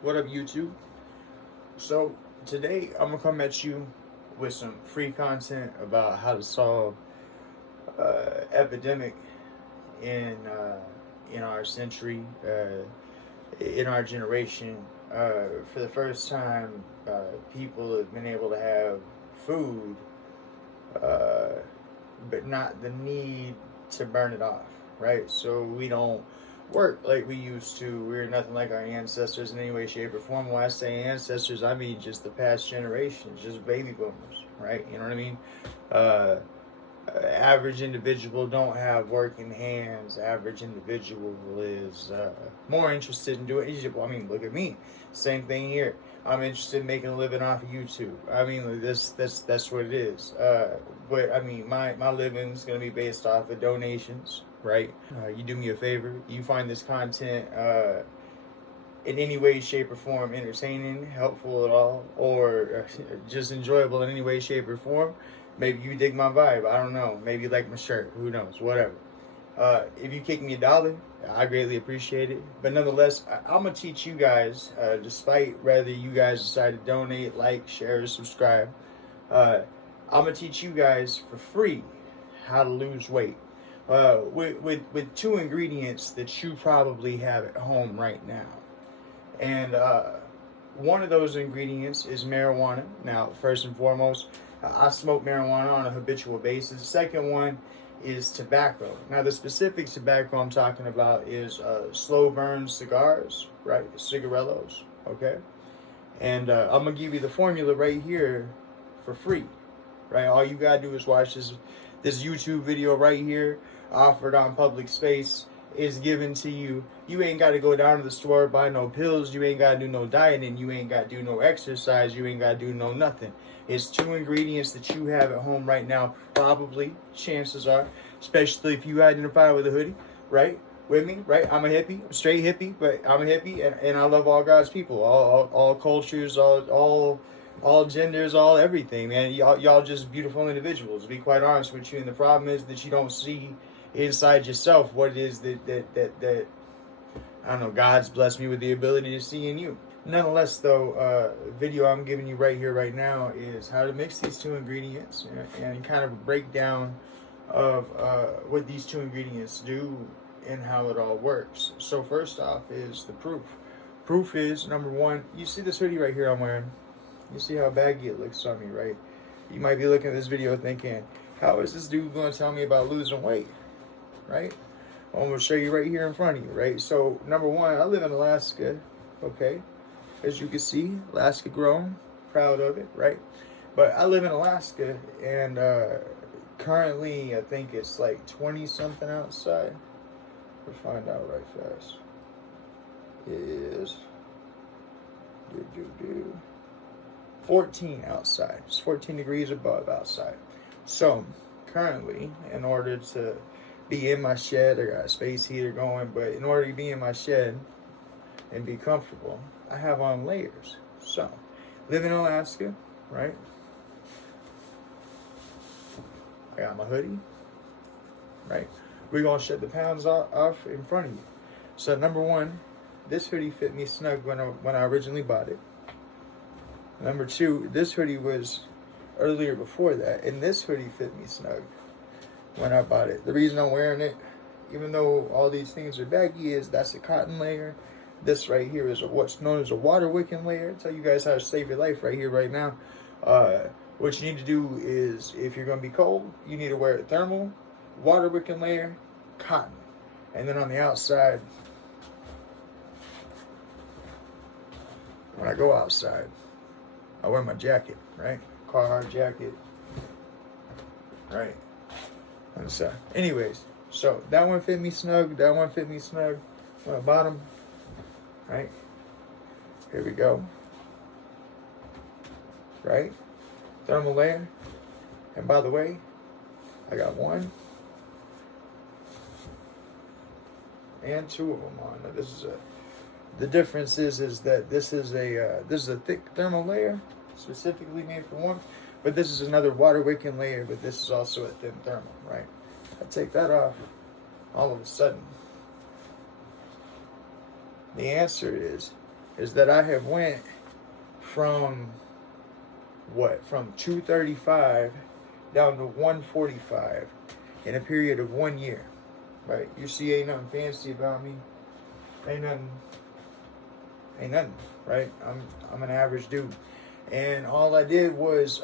What up, YouTube? So today I'm gonna come at you with some free content about how to solve epidemic in in our century, in our generation. For the first time, people have been able to have food, uh, but not the need to burn it off, right? So we don't work like we used to. We're nothing like our ancestors in any way, shape, or form. When I say ancestors, I mean just the past generations, just baby boomers, right? You know what I mean? Uh, Average individual don't have working hands. Average individual is more interested in doing. Well, I mean, look at me. Same thing here. I'm interested in making a living off of YouTube. I mean, that's what it is. But I mean, my living is gonna be based off of donations, right? You do me a favor. You find this content in any way, shape, or form entertaining, helpful at all, or just enjoyable in any way, shape, or form. Maybe you dig my vibe. I don't know. Maybe you like my shirt. Who knows? Whatever. If you kick me $1, I greatly appreciate it. But nonetheless, I'm going to teach you guys, despite whether you guys decide to donate, like, share, or subscribe, I'm going to teach you guys for free how to lose weight. With two ingredients that you probably have at home right now. And one of those ingredients is marijuana. Now, first and foremost, I smoke marijuana on a habitual basis. The second one is tobacco. Now, the specific tobacco I'm talking about is slow burn cigars, right? Cigarillos, okay? And I'm going to give you the formula right here for free, right? All you got to do is watch this YouTube video right here, offered on public space. Is given to you. You ain't got to go down to the store, buy no pills. You ain't got to do no dieting. You ain't got to do no exercise. You ain't got to do no nothing. It's two ingredients that you have at home right now, probably, chances are, especially if you identify with a hoodie, right? With me, right? I'm a hippie. I'm straight hippie, but I'm a hippie, and I love all God's people, all cultures, all genders, all everything, man. Y'all just beautiful individuals, to be quite honest with you. And the problem is that you don't see inside yourself what it is that I don't know, God's blessed me with the ability to see in you. Nonetheless, though, video I'm giving you right here, right now, is how to mix these two ingredients and kind of a breakdown of what these two ingredients do and how it all works. So first off is the proof. Proof is, number one, you see this hoodie right here I'm wearing. You see how baggy it looks on me, right? You might be looking at this video thinking, how is this dude going to tell me about losing weight? Right? I'm going to show you right here in front of you, right? So, number one, I live in Alaska, okay? As you can see, Alaska grown, proud of it, right? But I live in Alaska, and currently, I think it's like 20-something outside. We'll find out right fast. It is 14 outside. It's 14 degrees above outside. So, currently, in order to be in my shed, I got a space heater going, but in order to be in my shed and be comfortable, I have on layers. So, living in Alaska, right? I got my hoodie, right? We're going to shut the pounds off in front of you. So, number one, this hoodie fit me snug when I originally bought it. Number two, this hoodie was earlier before that, and this hoodie fit me snug when I bought it. The reason I'm wearing it, even though all these things are baggy, is that's a cotton layer. This right here is what's known as a water wicking layer. I'll tell you guys how to save your life right here, right now. What you need to do is, if you're going to be cold, you need to wear a thermal, water wicking layer, cotton. And then on the outside, when I go outside, I wear my jacket, right? Carhartt jacket, right? And so, anyways, so that one fit me snug. That one fit me snug. On the bottom, right? Here we go. Right? Thermal layer. And by the way, I got one and two of them on. Now this is the difference is that this is a thick thermal layer, specifically made for warmth. But this is another water wicking layer, but this is also a thin thermal, right? I take that off, all of a sudden, the answer is is that I have went from 235 down to 145 in a period of 1 year. Right? You see, ain't nothing fancy about me. Ain't nothing. Right? I'm an average dude, and all I did was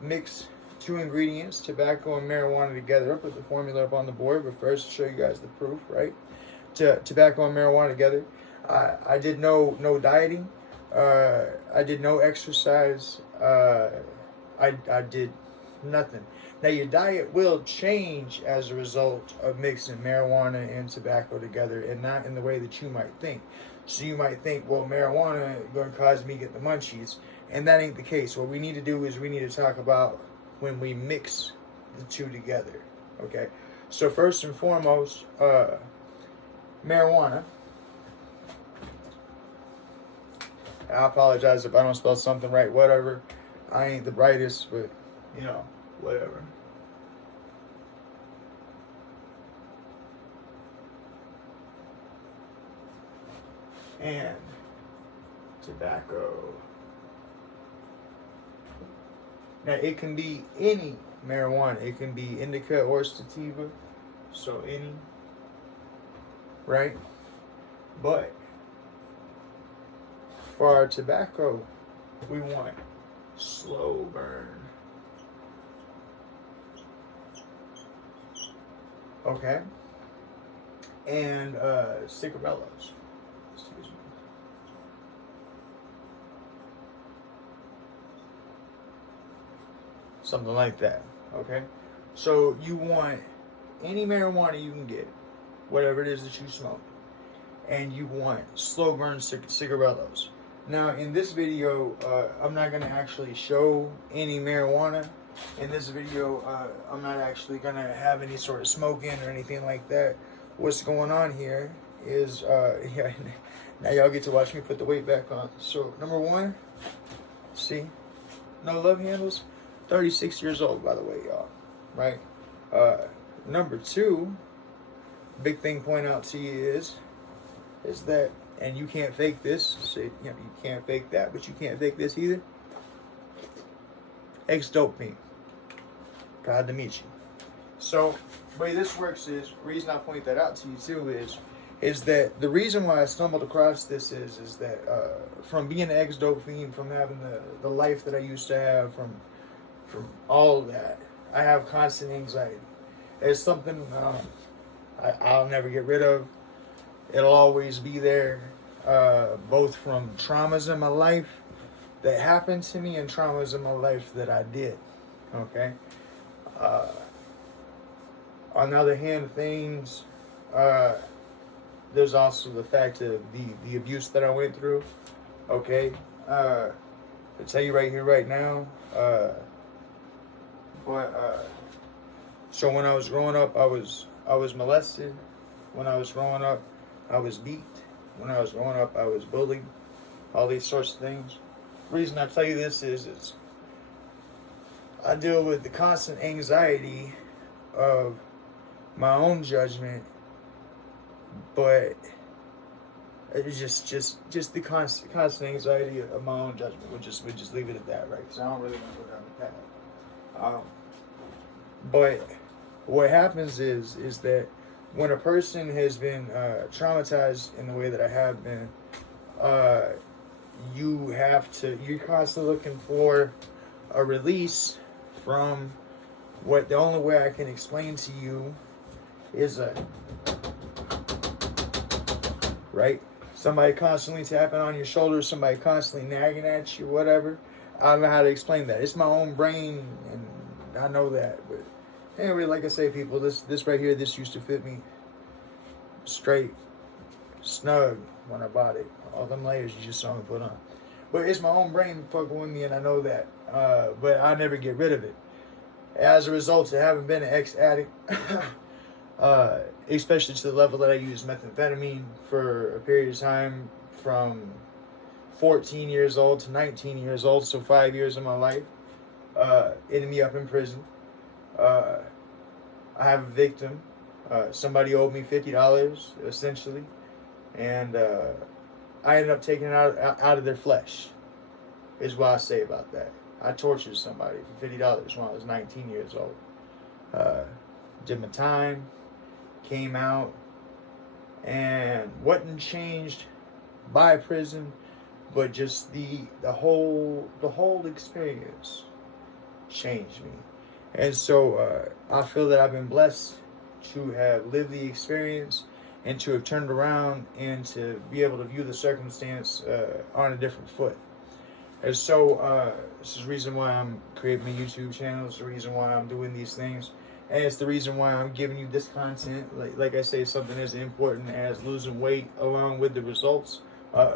mix 2 ingredients, tobacco and marijuana, together. I'll put the formula up on the board, but first I'll show you guys the proof. Right? Tobacco and marijuana together. I did no dieting. I did no exercise. I did nothing. Now, your diet will change as a result of mixing marijuana and tobacco together, and not in the way that you might think. So you might think, well, marijuana is going to cause me to get the munchies, and that ain't the case. What we need to do is we need to talk about when we mix the two together. Okay? So first and foremost, marijuana. I apologize if I don't spell something right, whatever. I ain't the brightest, but, whatever. And tobacco. Now, it can be any marijuana. It can be indica or sativa, so any, right? But for our tobacco, we want slow burn. Okay? And cigarillos. Excuse me. Something like that. Okay? So you want any marijuana you can get, whatever it is that you smoke, and you want slow burn cigarillos. Now, in this video, I'm not going to actually show any marijuana. In this video, I'm not actually going to have any sort of smoking or anything like that. What's going on here is, now y'all get to watch me put the weight back on. So, number one, see, no love handles, 36 years old, by the way, y'all, right? Number two, big thing point out to you is that, and you can't fake this, so, you can't fake that, but you can't fake this either. Ex-doping. God to meet you. So, the way this works is, the reason I point that out to you too is that the reason why I stumbled across this is that from being an ex-dope fiend, from having the life that I used to have, from all of that, I have constant anxiety. It's something I'll never get rid of. It'll always be there, both from traumas in my life that happened to me and traumas in my life that I did. Okay? On the other hand, things, there's also the fact of the abuse that I went through. Okay? I'll tell you right here, right now, so when I was growing up, I was molested. When I was growing up, I was beat. When I was growing up, I was bullied. All these sorts of things. The reason I tell you this is I deal with the constant anxiety of my own judgment, but it's just the constant anxiety of my own judgment. We'll just leave it at that, right? Because I don't really want to go down the path. But what happens is that when a person has been traumatized in the way that I have been, you're constantly looking for a release from what the only way I can explain to you is right? Somebody constantly tapping on your shoulder, somebody constantly nagging at you, whatever. I don't know how to explain that. It's my own brain, and I know that. But anyway, like I say, people, this right here, this used to fit me straight, snug when I bought it. All them layers you just saw me put on. But it's my own brain fucking with me, and I know that. But I never get rid of it. As a result of having been an ex-addict, especially to the level that I used methamphetamine for a period of time from 14 years old to 19 years old, so 5 years of my life, ended me up in prison. I have a victim. Somebody owed me $50, essentially, and I ended up taking it out of their flesh, is what I say about that. I tortured somebody for $50 when I was 19 years old. Did my time, came out, and wasn't changed by prison, but just the whole experience changed me. And so I feel that I've been blessed to have lived the experience and to have turned around and to be able to view the circumstance on a different foot. And so this is the reason why I'm creating my YouTube channel. It's the reason why I'm doing these things. And it's the reason why I'm giving you this content. Like I say, something as important as losing weight along with the results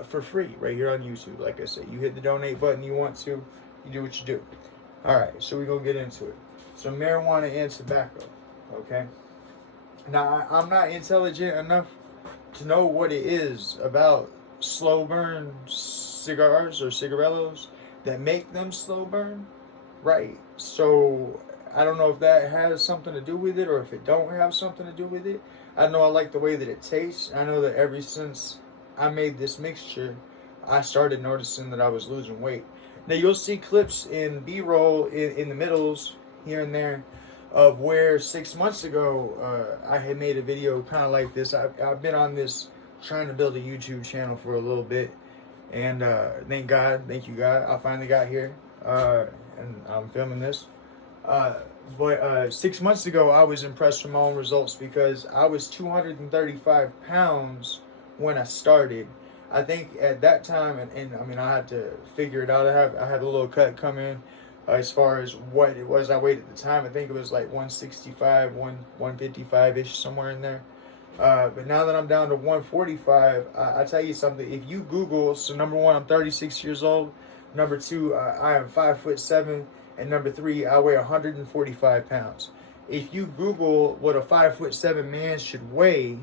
for free right here on YouTube. Like I say, you hit the donate button you want to, you do what you do. All right, so we're going to get into it. So marijuana and tobacco, okay? Now, I'm not intelligent enough to know what it is about slow burn cigars or cigarillos that make them slow burn, right? So I don't know if that has something to do with it or if it don't have something to do with it. I know I like the way that it tastes. I know that ever since I made this mixture, I started noticing that I was losing weight. Now, you'll see clips in B-roll in the middles here and there of where 6 months ago I had made a video kind of like this. I've been on this trying to build a YouTube channel for a little bit, and thank you God, I finally got here and I'm filming this. But 6 months ago I was impressed with my own results because I was 235 pounds when I started. I think at that time, and I mean, I had to figure it out. I had a little cut come in as far as what it was I weighed at the time. I think it was like 165, 155-ish, somewhere in there. But now that I'm down to 145, I tell you something. If you Google, so number one, I'm 36 years old. Number two, I am 5'7", and number three, I weigh 145 pounds. If you Google what a 5'7" man should weigh,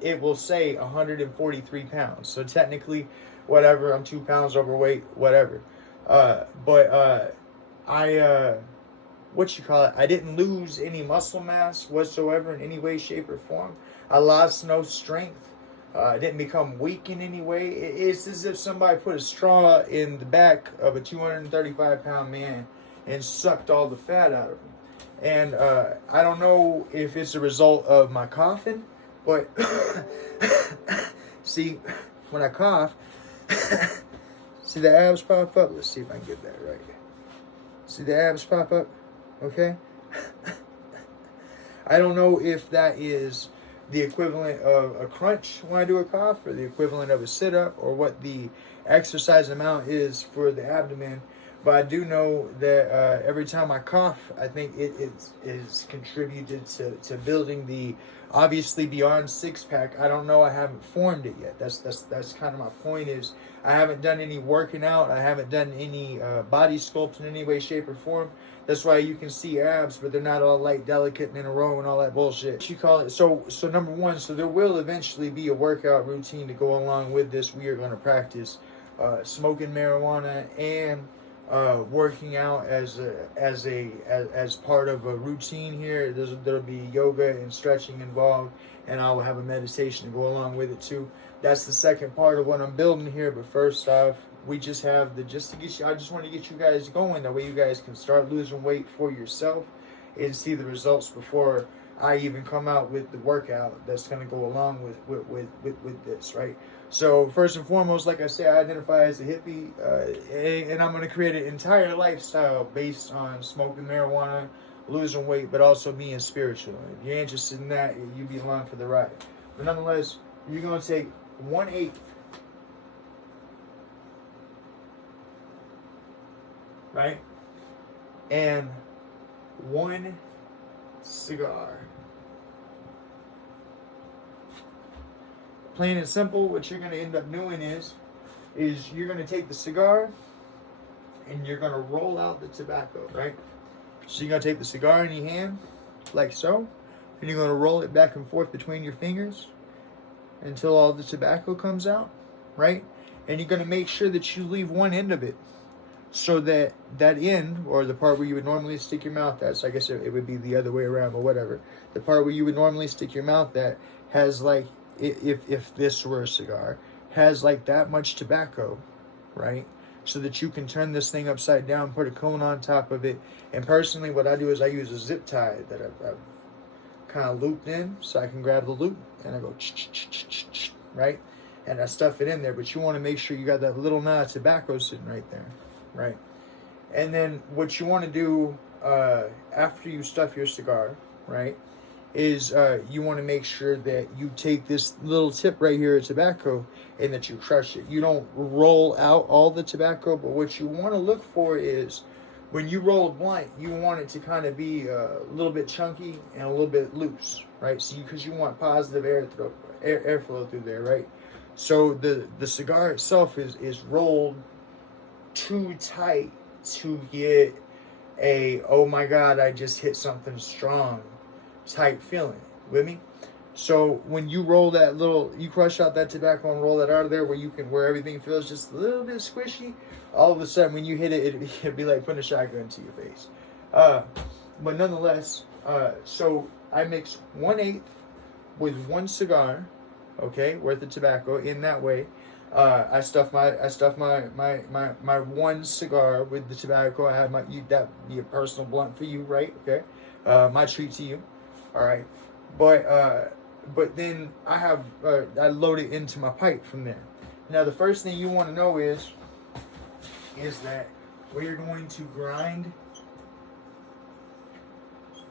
it will say 143 pounds. So technically, whatever, I'm 2 pounds overweight, whatever. But I didn't lose any muscle mass whatsoever in any way, shape, or form. I lost no strength. I didn't become weak in any way. It's as if somebody put a straw in the back of a 235-pound man and sucked all the fat out of him. And I don't know if it's a result of my coughing, but see, when I cough, see the abs pop up? Let's see if I can get that right. See the abs pop up? Okay? I don't know if that is the equivalent of a crunch when I do a cough, or the equivalent of a sit-up, or what the exercise amount is for the abdomen. But I do know that every time I cough, I think it is contributed to building the, obviously, beyond six-pack. I don't know. I haven't formed it yet. That's kind of my point is I haven't done any working out. I haven't done any body sculpt in any way, shape, or form. That's why you can see abs, but they're not all light, delicate, and in a row and all that bullshit. You call it. So number one, so there will eventually be a workout routine to go along with this. We are going to practice smoking marijuana and working out as part of a routine here. There'll be yoga and stretching involved, and I will have a meditation to go along with it too. That's the second part of what I'm building here. But first off, we just have I just want to get you guys going. That way you guys can start losing weight for yourself and see the results before I even come out with the workout that's going to go along with this, right? So first and foremost, like I said, I identify as a hippie, and I'm going to create an entire lifestyle based on smoking marijuana, losing weight, but also being spiritual. If you're interested in that, you be along for the ride. But nonetheless, you're going to take 1/8, right, and 1 cigar. Plain and simple, what you're going to end up doing is you're going to take the cigar and you're going to roll out the tobacco, right? So you're going to take the cigar in your hand, like so, and you're going to roll it back and forth between your fingers until all the tobacco comes out, right? And you're going to make sure that you leave one end of it so that that end, or the part where you would normally stick your mouth at, so I guess it would be the other way around, or whatever, the part where you would normally stick your mouth at has, like, if this were a cigar, has like that much tobacco, right? So that you can turn this thing upside down, put a cone on top of it. And personally, what I do is I use a zip tie that I've kind of looped in so I can grab the loop and I go right? And I stuff it in there. But you want to make sure you got that little knot of tobacco sitting right there, right? And then what you want to do after you stuff your cigar, right, is you want to make sure that you take this little tip right here of tobacco and that you crush it. You don't roll out all the tobacco, but what you want to look for is when you roll a blunt, you want it to kind of be a little bit chunky and a little bit loose, right? So because you want positive airflow through there, right? So the cigar itself is rolled too tight to get a, oh my God, I just hit something strong type feeling. With me? So when you roll that little, you crush out that tobacco and roll that out of there where everything feels just a little bit squishy, all of a sudden when you hit it, it'd be like putting a shotgun to your face. But nonetheless, so I mix 1/8 with one cigar, okay, worth of tobacco in that way. I stuff my one cigar with the tobacco. I have that be a personal blunt for you, right? Okay, my treat to you. All right, but then I load it into my pipe from there. Now the first thing you want to know is that we're going to grind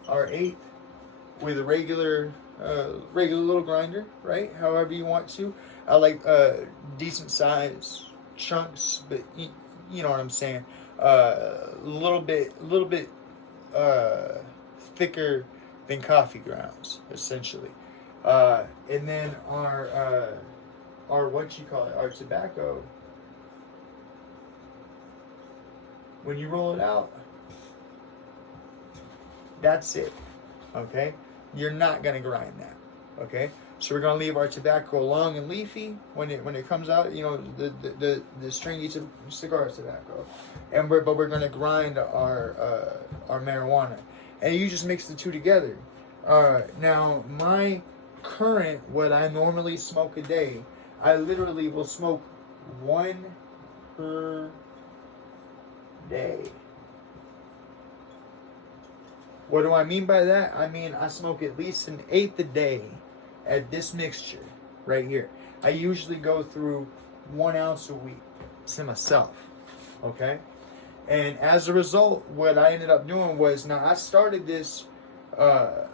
our 1/8 with a regular little grinder, right? However you want to. I like decent size chunks, but you know what I'm saying. A little bit thicker than coffee grounds, essentially. And then our our tobacco. When you roll it out, that's it. Okay, you're not gonna grind that. Okay, so we're gonna leave our tobacco long and leafy when it comes out. You know, the stringy cigar tobacco, but we're gonna grind our marijuana, and you just mix the two together. Now my current, what I normally smoke a day, I literally will smoke one per day. What do I mean by that? I mean I smoke at least 1/8 a day at this mixture right here. I usually go through 1 ounce a week to myself, okay? And as a result, what I ended up doing was, now I started this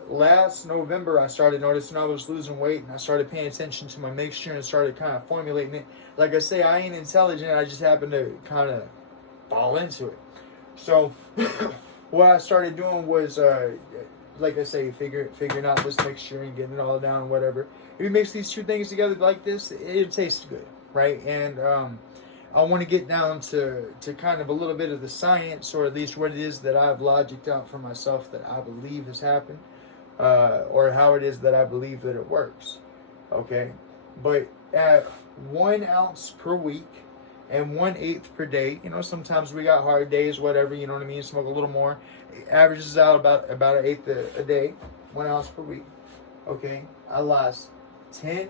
last November. I started noticing I was losing weight, and I started paying attention to my mixture and started kind of formulating it. Like I say, I ain't intelligent. I just happened to kind of fall into it. So what I started doing was, like I say, figuring out this mixture and getting it all down, whatever. If you mix these two things together like this, it tastes good, right? And I want to get down to kind of a little bit of the science, or at least what it is that I've logicked out for myself that I believe has happened, or how it is that I believe that it works, okay? But at 1 ounce per week and 1/8 per day, you know, sometimes we got hard days, whatever, you know what I mean, smoke a little more. It averages out about 1/8 a day, 1 ounce per week, okay? I lost 10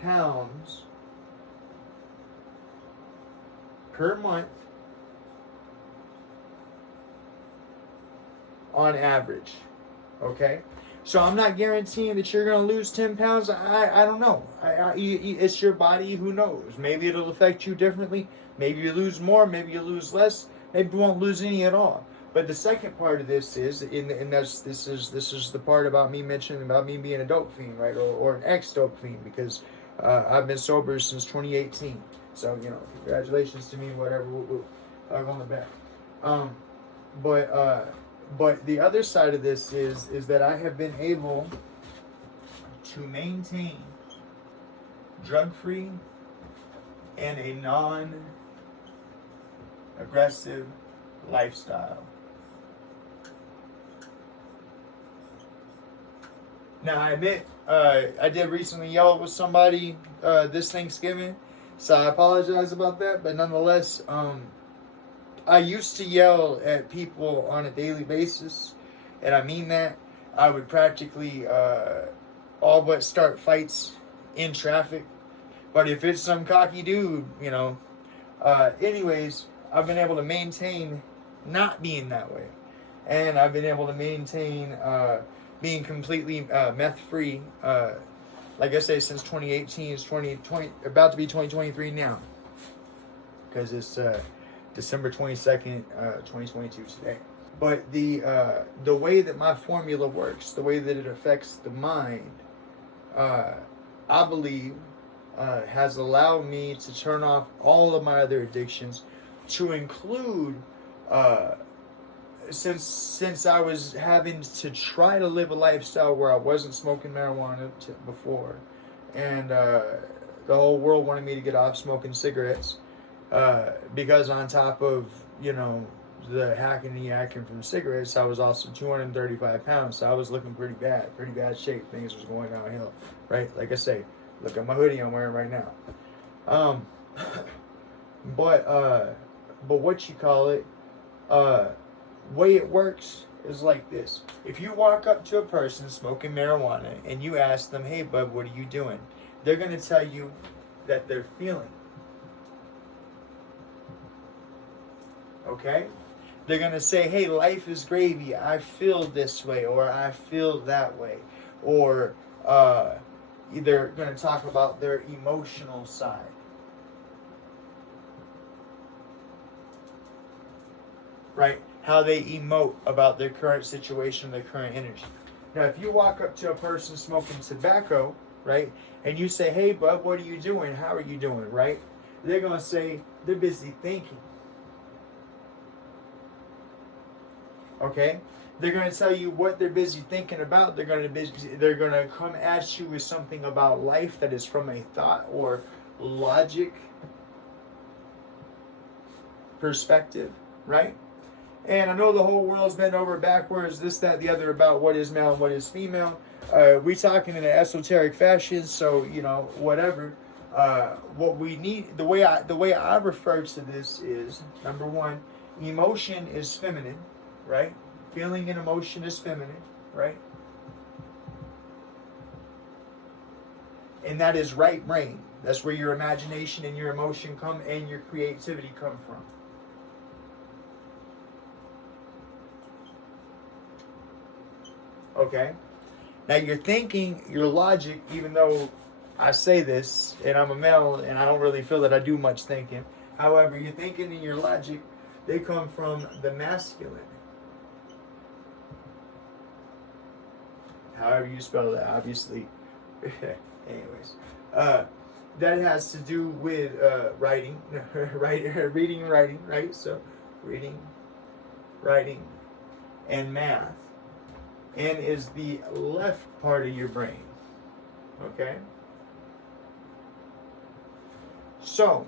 pounds per month on average, okay? So I'm not guaranteeing that you're going to lose 10 pounds. I don't know. It's your body. Who knows? Maybe it'll affect you differently. Maybe you lose more. Maybe you lose less. Maybe you won't lose any at all. But the second part of this is, this is the part about me mentioning about me being a dope fiend, right? Or an ex-dope fiend, because I've been sober since 2018. So, you know, congratulations to me, whatever. I'll go on the back. But the other side of this is that I have been able to maintain drug-free and a non-aggressive lifestyle. Now, I admit, I did recently yell with somebody this Thanksgiving, so I apologize about that, but nonetheless, I used to yell at people on a daily basis, and I mean that. I would practically all but start fights in traffic. But if it's some cocky dude, you know, anyways, I've been able to maintain not being that way. And I've been able to maintain being completely meth free. Like I say, since 2018, it's 2020, about to be 2023 now. Because it's December 22nd, 2022 today. But the way that my formula works, the way that it affects the mind, I believe has allowed me to turn off all of my other addictions, to include since I was having to try to live a lifestyle where I wasn't smoking marijuana before, and the whole world wanted me to get off smoking cigarettes, because on top of, you know, the hacking and yakking from cigarettes, I was also 235 pounds, so I was looking pretty bad shape. Things was going downhill, right? Like I say, look at my hoodie I'm wearing right now. But what you call it, way it works is like this. If you walk up to a person smoking marijuana and you ask them, hey bud, what are you doing? They're going to tell you that they're feeling. Okay? They're going to say, hey, life is gravy. I feel this way, or I feel that way. Or they're going to talk about their emotional side. Right? How they emote about their current situation, their current energy. Now, if you walk up to a person smoking tobacco, right, and you say, hey, bud, what are you doing? How are you doing, right? They're going to say they're busy thinking. Okay? They're going to tell you what they're busy thinking about. They're going to come at you with something about life that is from a thought or logic perspective, right? And I know the whole world's bent over backwards, this, that, the other, about what is male and what is female. We talking in an esoteric fashion, so, you know, whatever. What we need, the way I refer to this is, number one, emotion is feminine, right? Feeling and emotion is feminine, right? And that is right brain. That's where your imagination and your emotion come, and your creativity come from. Okay? Now your thinking, your logic, even though I say this, and I'm a male, and I don't really feel that I do much thinking. However, your thinking and your logic, they come from the masculine. However you spell that, obviously. Anyways. That has to do with writing, reading and writing, right? So, reading, writing, and math. And is the left part of your brain. Okay? So,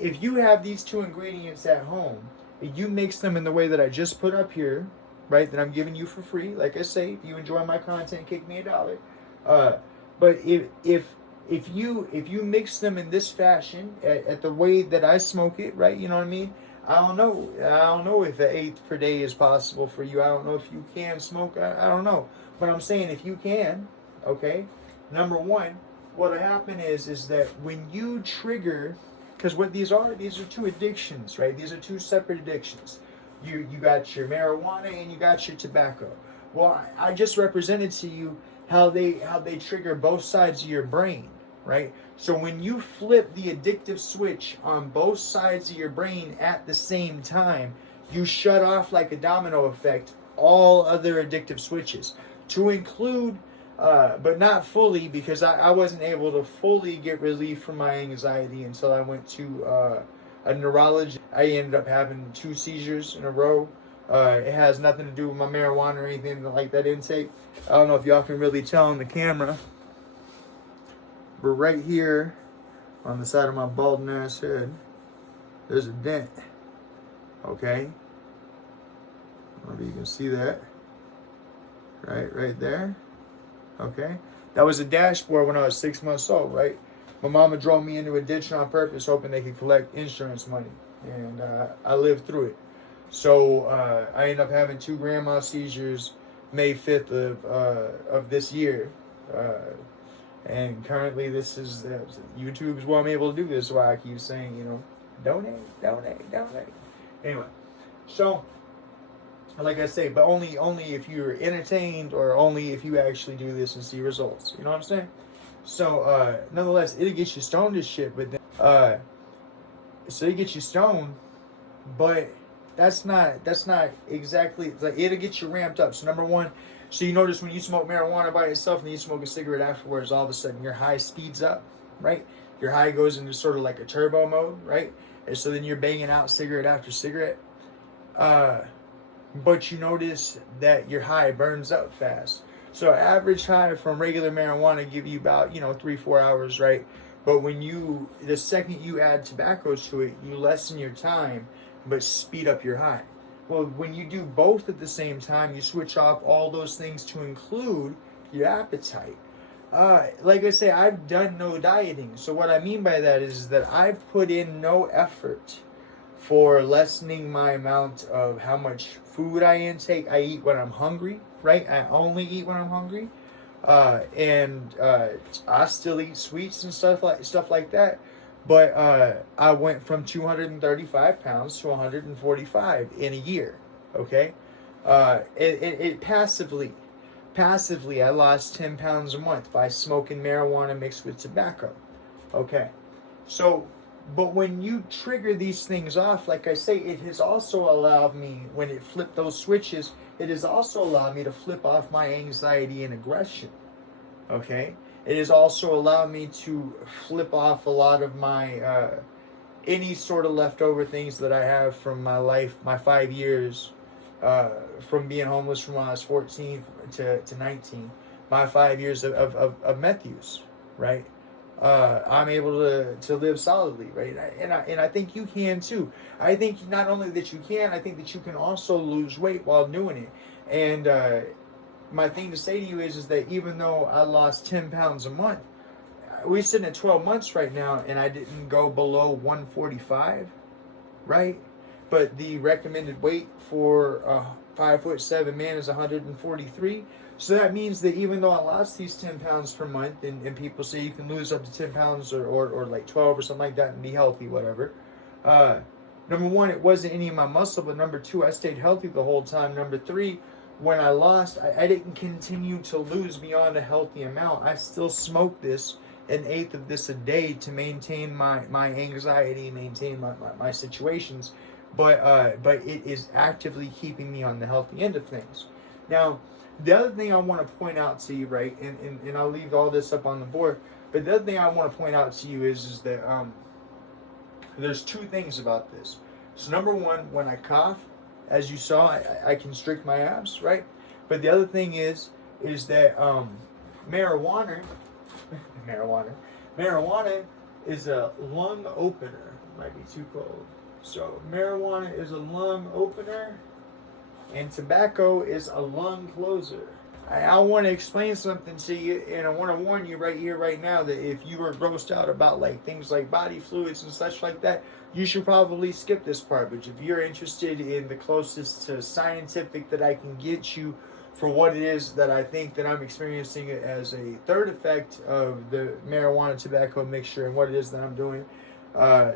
if you have these two ingredients at home, you mix them in the way that I just put up here, right, that I'm giving you for free. Like I say, if you enjoy my content, kick me $1. But if you mix them in this fashion, at the way that I smoke it, right, you know what I mean? I don't know if an eighth per day is possible for you. I don't know if you can smoke. I don't know. But I'm saying if you can, okay, number one, what'll happen is that when you trigger, because what these are two addictions, right? These are two separate addictions. You got your marijuana and you got your tobacco. Well, I just represented to you how they trigger both sides of your brain, right? So when you flip the addictive switch on both sides of your brain at the same time, you shut off, like a domino effect, all other addictive switches, to include, but not fully, because I wasn't able to fully get relief from my anxiety until I went to a neurologist. I ended up having 2 seizures in a row. It has nothing to do with my marijuana or anything like that intake. I don't know if y'all can really tell on the camera, but right here on the side of my balding ass head, there's a dent. Okay? Maybe you can see that. Right there. Okay? That was a dashboard when I was 6 months old, right? My mama drove me into a ditch on purpose, hoping they could collect insurance money. And I lived through it. So I ended up having 2 grandma seizures May 5th of this year. And currently, this is YouTube's why I'm able to do this. Why I keep saying, donate, donate, donate. Anyway, so like I say, but only if you're entertained, or only if you actually do this and see results. You know what I'm saying? So nonetheless, it'll get you stoned as shit. But then, so it gets you stoned, but that's not exactly, like, it'll get you ramped up. So number one, so you notice when you smoke marijuana by itself and then you smoke a cigarette afterwards, all of a sudden your high speeds up, right? Your high goes into sort of like a turbo mode, right? And so then you're banging out cigarette after cigarette. But you notice that your high burns up fast. So average high from regular marijuana give you about 3-4 hours, right? But the second you add tobacco to it, you lessen your time, but speed up your high. Well, when you do both at the same time, you switch off all those things to include your appetite. Like I say, I've done no dieting. So what I mean by that is that I've put in no effort for lessening my amount of how much food I intake. I eat when I'm hungry, right? I only eat when I'm hungry. And I still eat sweets and stuff like that. But I went from 235 pounds to 145 in a year. Okay, it passively, I lost 10 pounds a month by smoking marijuana mixed with tobacco. Okay, so but when you trigger these things off, like I say, it has also allowed me, when it flipped those switches, it has also allowed me to flip off my anxiety and aggression. Okay. It has also allowed me to flip off a lot of my, any sort of leftover things that I have from my life, my 5 years, from being homeless from when I was 14 to 19, my 5 years of meth use, right? I'm able to live solidly, right? And I think you can too. I think not only that you can, I think that you can also lose weight while doing it. And, my thing to say to you is that even though I lost 10 pounds a month, we're sitting at 12 months right now, and I didn't go below 145, right? But the recommended weight for a 5'7" man is 143. So that means that even though I lost these 10 pounds per month, and people say you can lose up to 10 pounds or like 12 or something like that and be healthy, whatever. Number one, it wasn't any of my muscle, but number two, I stayed healthy the whole time. Number three, when I lost, I didn't continue to lose beyond a healthy amount. I still smoked this, an eighth of this a day, to maintain my anxiety, maintain my situations. But it is actively keeping me on the healthy end of things. Now, the other thing I want to point out to you, right, and I'll leave all this up on the board, but the other thing I want to point out to you is that there's two things about this. So number one, when I cough, as you saw, I constrict my abs, right? But the other thing is that marijuana is a lung opener. Might be too cold. So marijuana is a lung opener, and tobacco is a lung closer. I want to explain something to you, and I want to warn you right here, right now, that if you are grossed out about like things like body fluids and such like that, you should probably skip this part. But if you're interested in the closest to scientific that I can get you for what it is that I think that I'm experiencing as a third effect of the marijuana tobacco mixture and what it is that I'm doing,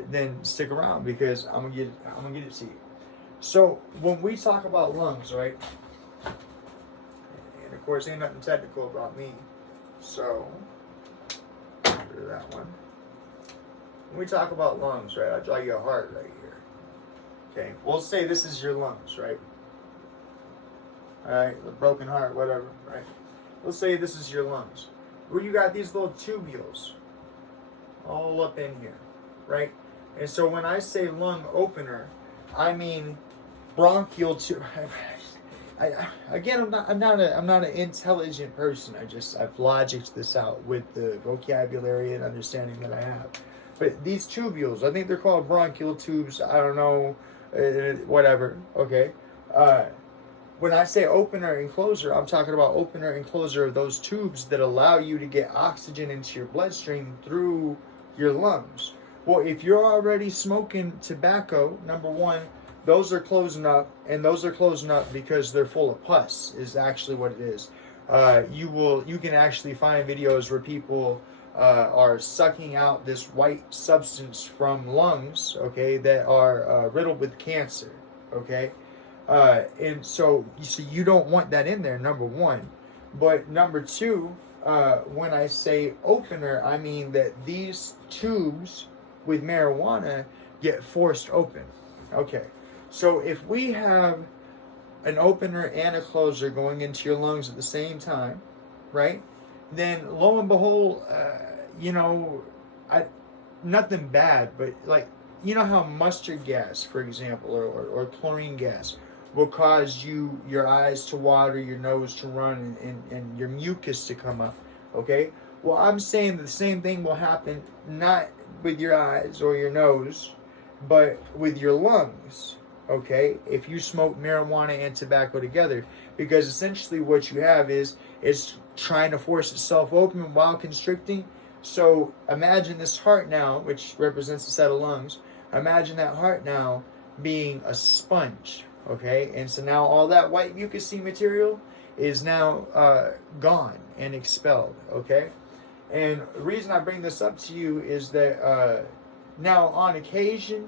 then stick around, because I'm gonna get it to you. So when we talk about lungs, right? And of course, ain't nothing technical about me. So get rid of that one. When we talk about lungs, right? I'll draw you a heart right here. Okay, we'll say this is your lungs, right? All right, the broken heart, whatever, right? Let's say this is your lungs. Where you got these little tubules all up in here, right? And so when I say lung opener, I mean bronchial tube. I'm not an intelligent person. I've logicked this out with the vocabulary and understanding that I have. But these tubules, I think they're called bronchial tubes. I don't know, whatever. Okay. When I say opener and closer, I'm talking about opener and closer of those tubes that allow you to get oxygen into your bloodstream through your lungs. Well, if you're already smoking tobacco, number one, those are closing up, and those are closing up because they're full of pus, is actually what it is. You can actually find videos where people are sucking out this white substance from lungs, okay, that are riddled with cancer, okay. And so you don't want that in there, number one. But number two, when I say opener, I mean that these tubes with marijuana get forced open. Okay, so if we have an opener and a closer going into your lungs at the same time, right? Then lo and behold, nothing bad, but like, you know how mustard gas, for example, or chlorine gas will cause your eyes to water, your nose to run, and your mucus to come up, okay? Well, I'm saying the same thing will happen not with your eyes or your nose, but with your lungs, okay? If you smoke marijuana and tobacco together, because essentially what you have is trying to force itself open while constricting. So imagine this heart now, which represents a set of lungs. Imagine that heart now being a sponge, okay? And so now all that white mucousy material is now gone and expelled, okay? And the reason I bring this up to you is that now on occasion,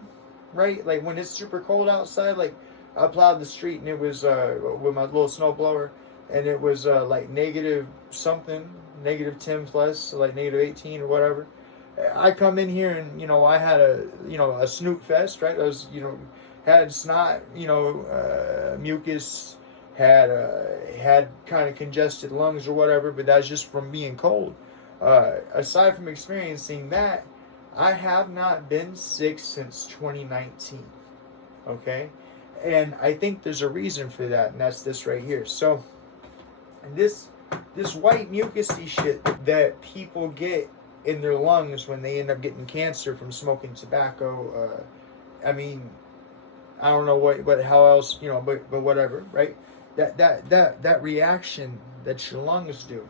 right, like when it's super cold outside, like I plowed the street and it was with my little snow blower, and it was like negative something, negative 10 plus, so like negative 18 or whatever. I come in here and, I had a snoot fest, right? I was, had snot, mucus, had kind of congested lungs or whatever, but that's just from being cold. Aside from experiencing that, I have not been sick since 2019, okay? And I think there's a reason for that, and that's this right here. So, this white mucusy shit that people get in their lungs when they end up getting cancer from smoking tobacco, I mean, I don't know how else, but whatever, right? That reaction that your lungs do,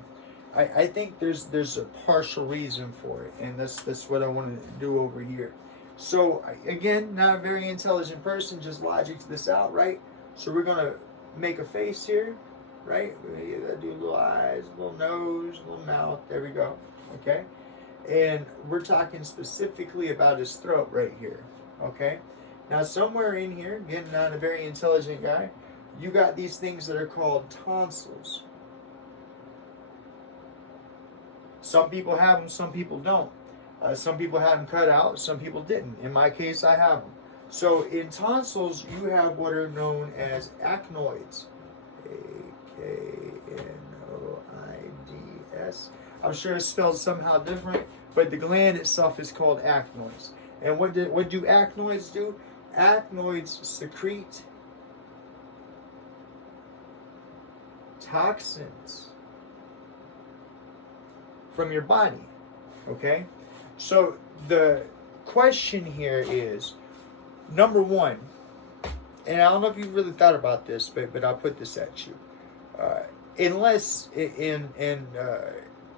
I think there's a partial reason for it, and that's what I wanted to do over here. So again, not a very intelligent person, just logic this out, right? So we're gonna make a face here, right? We gotta do little eyes, little nose, little mouth. There we go. Okay, and we're talking specifically about his throat right here. Okay, now somewhere in here, again, not a very intelligent guy, you got these things that are called tonsils. Some people have them, some people don't. Some people had them cut out, some people didn't. In my case, I have them. So in tonsils, you have what are known as acnoids. A-K-N-O-I-D-S. I'm sure it's spelled somehow different, but the gland itself is called acnoids. And what do acnoids do? Acnoids secrete toxins from your body, okay? So the question here is, number one, and I don't know if you've really thought about this, but I'll put this at you.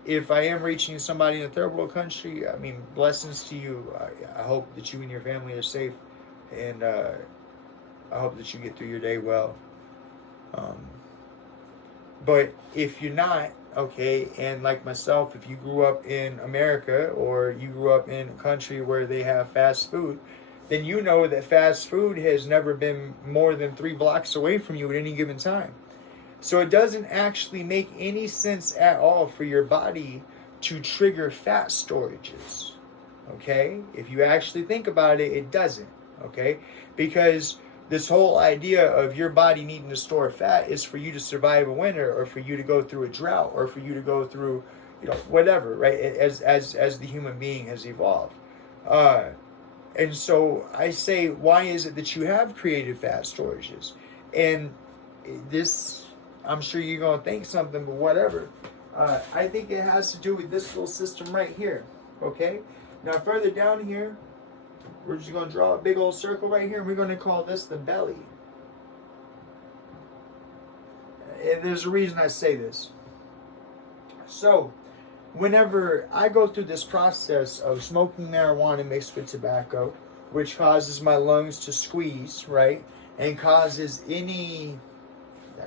If I am reaching somebody in a third world country, I mean, blessings to you. I hope that you and your family are safe, and I hope that you get through your day well. But if you're not, okay, and like myself, if you grew up in America or you grew up in a country where they have fast food, then you know that fast food has never been more than 3 blocks away from you at any given time. So it doesn't actually make any sense at all for your body to trigger fat storages, okay? If you actually think about it, it doesn't, okay? Because this whole idea of your body needing to store fat is for you to survive a winter, or for you to go through a drought, or for you to go through, whatever, right? As the human being has evolved. And so I say, why is it that you have created fat storages? And this, I'm sure you're going to think something, but whatever. I think it has to do with this little system right here, okay? Now further down here, we're just going to draw a big old circle right here, and we're going to call this the belly. And there's a reason I say this. So, whenever I go through this process of smoking marijuana mixed with tobacco, which causes my lungs to squeeze, right, and causes any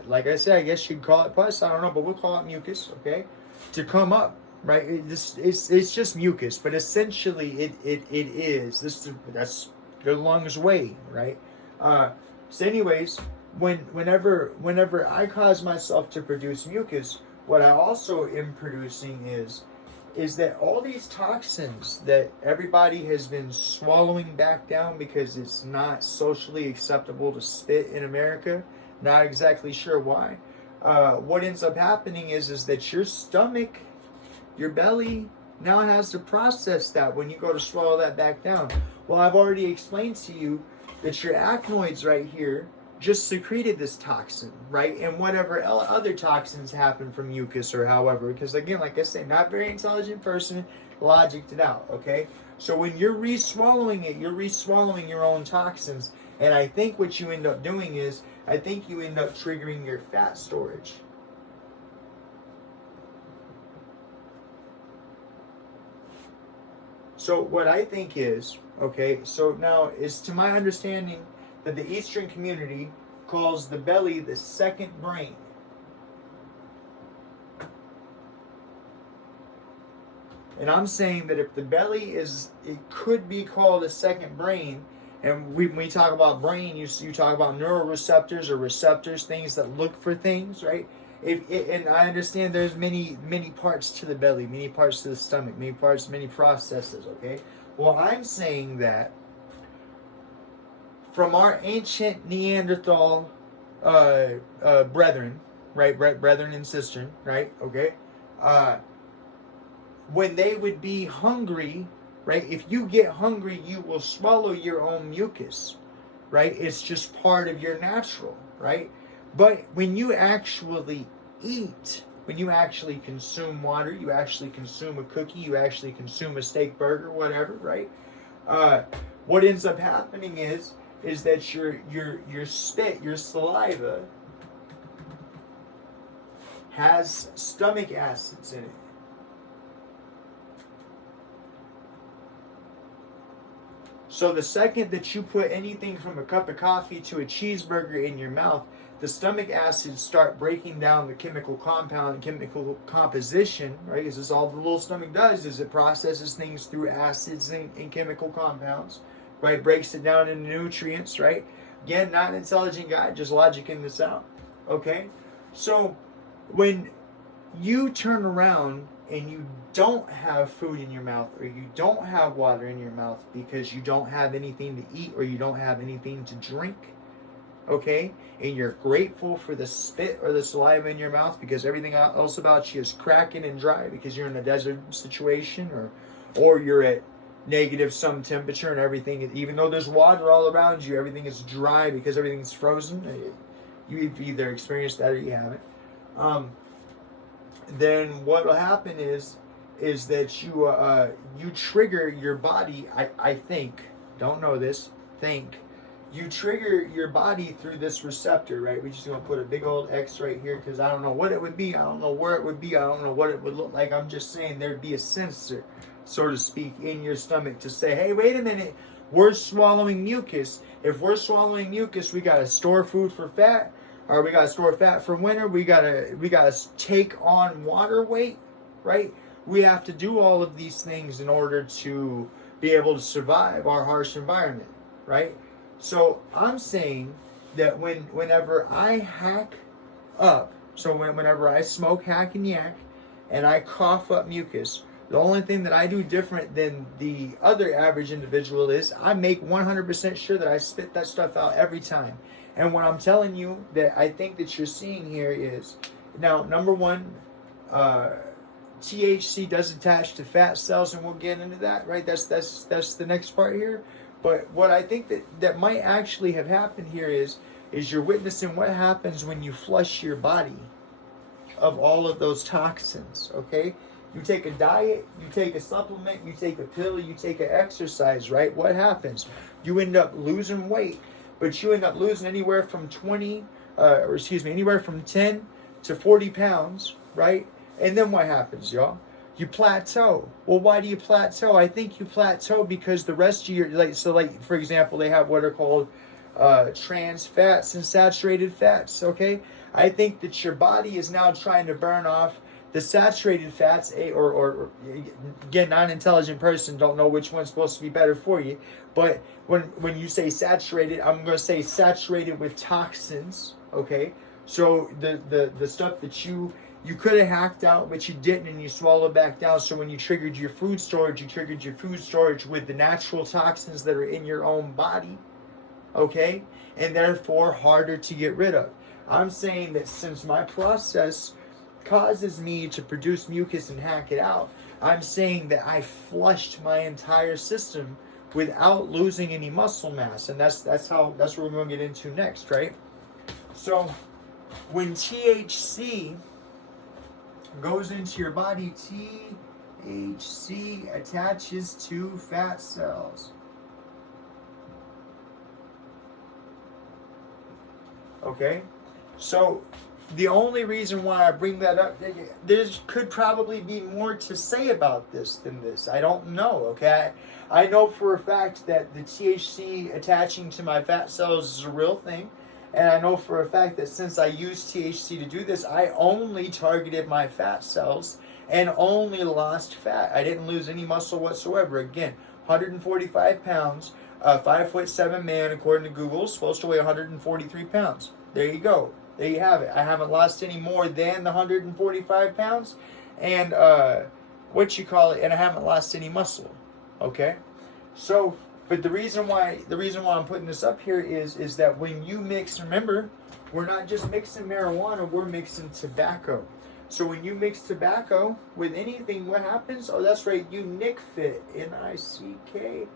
like I said, I guess you'd call it pus. I don't know, but we'll call it mucus, okay? To come up, right? It's just mucus, but essentially it is. That's the lungs way, right? So anyways, whenever I cause myself to produce mucus, what I also am producing is that all these toxins that everybody has been swallowing back down because it's not socially acceptable to spit in America, not exactly sure why. What ends up happening is that your stomach, your belly now has to process that when you go to swallow that back down. Well, I've already explained to you that your acnoids right here just secreted this toxin, right? And whatever other toxins happen from mucus or however, because again, like I said, not very intelligent person, logicked it out, okay? So when you're re-swallowing it, you're re-swallowing your own toxins. And I think what you end up doing is, I think you end up triggering your fat storage. So what I think is, okay, so now is to my understanding that the Eastern community calls the belly the second brain. And I'm saying that if the belly is, it could be called a second brain, and when we talk about brain, you talk about neuroreceptors or receptors, things that look for things, right? And I understand there's many parts to the belly, many parts to the stomach, many processes, okay? Well, I'm saying that from our ancient Neanderthal brethren, right? Brethren and sister, right? Okay? When they would be hungry, right? If you get hungry, you will swallow your own mucus, right? It's just part of your natural, right? But when you actually eat, when you actually consume water, you actually consume a cookie, you actually consume a steak burger, whatever, right? What ends up happening is that your spit, your saliva, has stomach acids in it. So the second that you put anything from a cup of coffee to a cheeseburger in your mouth, the stomach acids start breaking down the chemical compound, chemical composition, right? Because this is all the little stomach does, is it processes things through acids and chemical compounds, right? Breaks it down into nutrients, right? Again, not an intelligent guy, just logicking this out, okay? So when you turn around and you don't have food in your mouth, or you don't have water in your mouth because you don't have anything to eat or you don't have anything to drink, okay, and you're grateful for the spit or the saliva in your mouth because everything else about you is cracking and dry because you're in a desert situation, or you're at negative some temperature and everything, even though there's water all around you, everything is dry because everything's frozen. You've either experienced that or you haven't. Then what will happen is that you trigger your body. I think, don't know this, think you trigger your body through this receptor, right? We're just gonna put a big old X right here because I don't know what it would be, I don't know where it would be, I don't know what it would look like. I'm just saying there'd be a sensor, so to speak, in your stomach to say, hey, wait a minute, we're swallowing mucus. If we're swallowing mucus, we gotta store food for fat, or we gotta store fat for winter. We gotta take on water weight, right? We have to do all of these things in order to be able to survive our harsh environment, right? So I'm saying that whenever I hack up, so whenever I smoke, hack, and yak, and I cough up mucus, the only thing that I do different than the other average individual is I make 100% sure that I spit that stuff out every time. And what I'm telling you that I think that you're seeing here is, now, number one, THC does attach to fat cells, and we'll get into that, right? That's the next part here. But what I think that might actually have happened here is you're witnessing what happens when you flush your body of all of those toxins, okay? You take a diet, you take a supplement, you take a pill, you take an exercise, right? What happens? You end up losing weight, but you end up losing anywhere from 10 to 40 pounds, right? And then what happens, y'all? You plateau. Well, why do you plateau? I think you plateau because the rest of your, like, for example, they have what are called trans fats and saturated fats, okay? I think that your body is now trying to burn off the saturated fats, or again, non-intelligent person, don't know which one's supposed to be better for you. But when you say saturated, I'm going to say saturated with toxins, okay? So the stuff that you could have hacked out, but you didn't, and you swallowed back down. So when you triggered your food storage, with the natural toxins that are in your own body, okay? And therefore harder to get rid of. I'm saying that since my process causes me to produce mucus and hack it out, I'm saying that I flushed my entire system without losing any muscle mass. And that's what we're going to get into next, right? So when THC goes into your body, THC attaches to fat cells. Okay? So the only reason why I bring that up, there could probably be more to say about this than this. I don't know, okay? I know for a fact that the THC attaching to my fat cells is a real thing. And I know for a fact that since I used THC to do this, I only targeted my fat cells and only lost fat. I didn't lose any muscle whatsoever. Again, 145 pounds, 5'7" man, according to Google, supposed to weigh 143 pounds. There you go. There you have it. I haven't lost any more than the 145 pounds, and and I haven't lost any muscle. Okay, so but the reason why I'm putting this up here is that when you mix, remember, we're not just mixing marijuana, we're mixing tobacco. So when you mix tobacco with anything, what happens? Oh, that's right, you nickfit, Nickfit.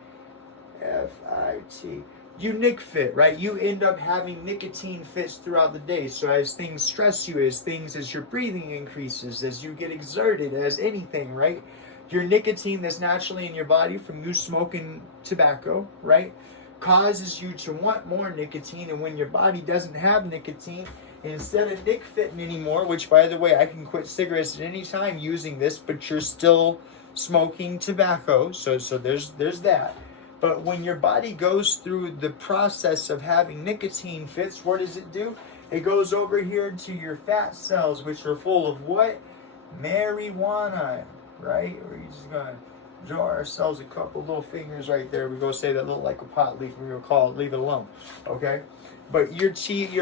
You nick fit, right? You end up having nicotine fits throughout the day. So as things stress you, as your breathing increases, as you get exerted, as anything, right? Your nicotine that's naturally in your body from you smoking tobacco, right, causes you to want more nicotine. And when your body doesn't have nicotine, instead of nick fitting anymore, which by the way, I can quit cigarettes at any time using this, but you're still smoking tobacco. So there's that. But when your body goes through the process of having nicotine fits, what does it do? It goes over here to your fat cells, which are full of what? Marijuana, right? We're just going to draw ourselves a couple little fingers right there. We're going to say that look like a pot leaf. We're going to call it, leave it alone, okay? But your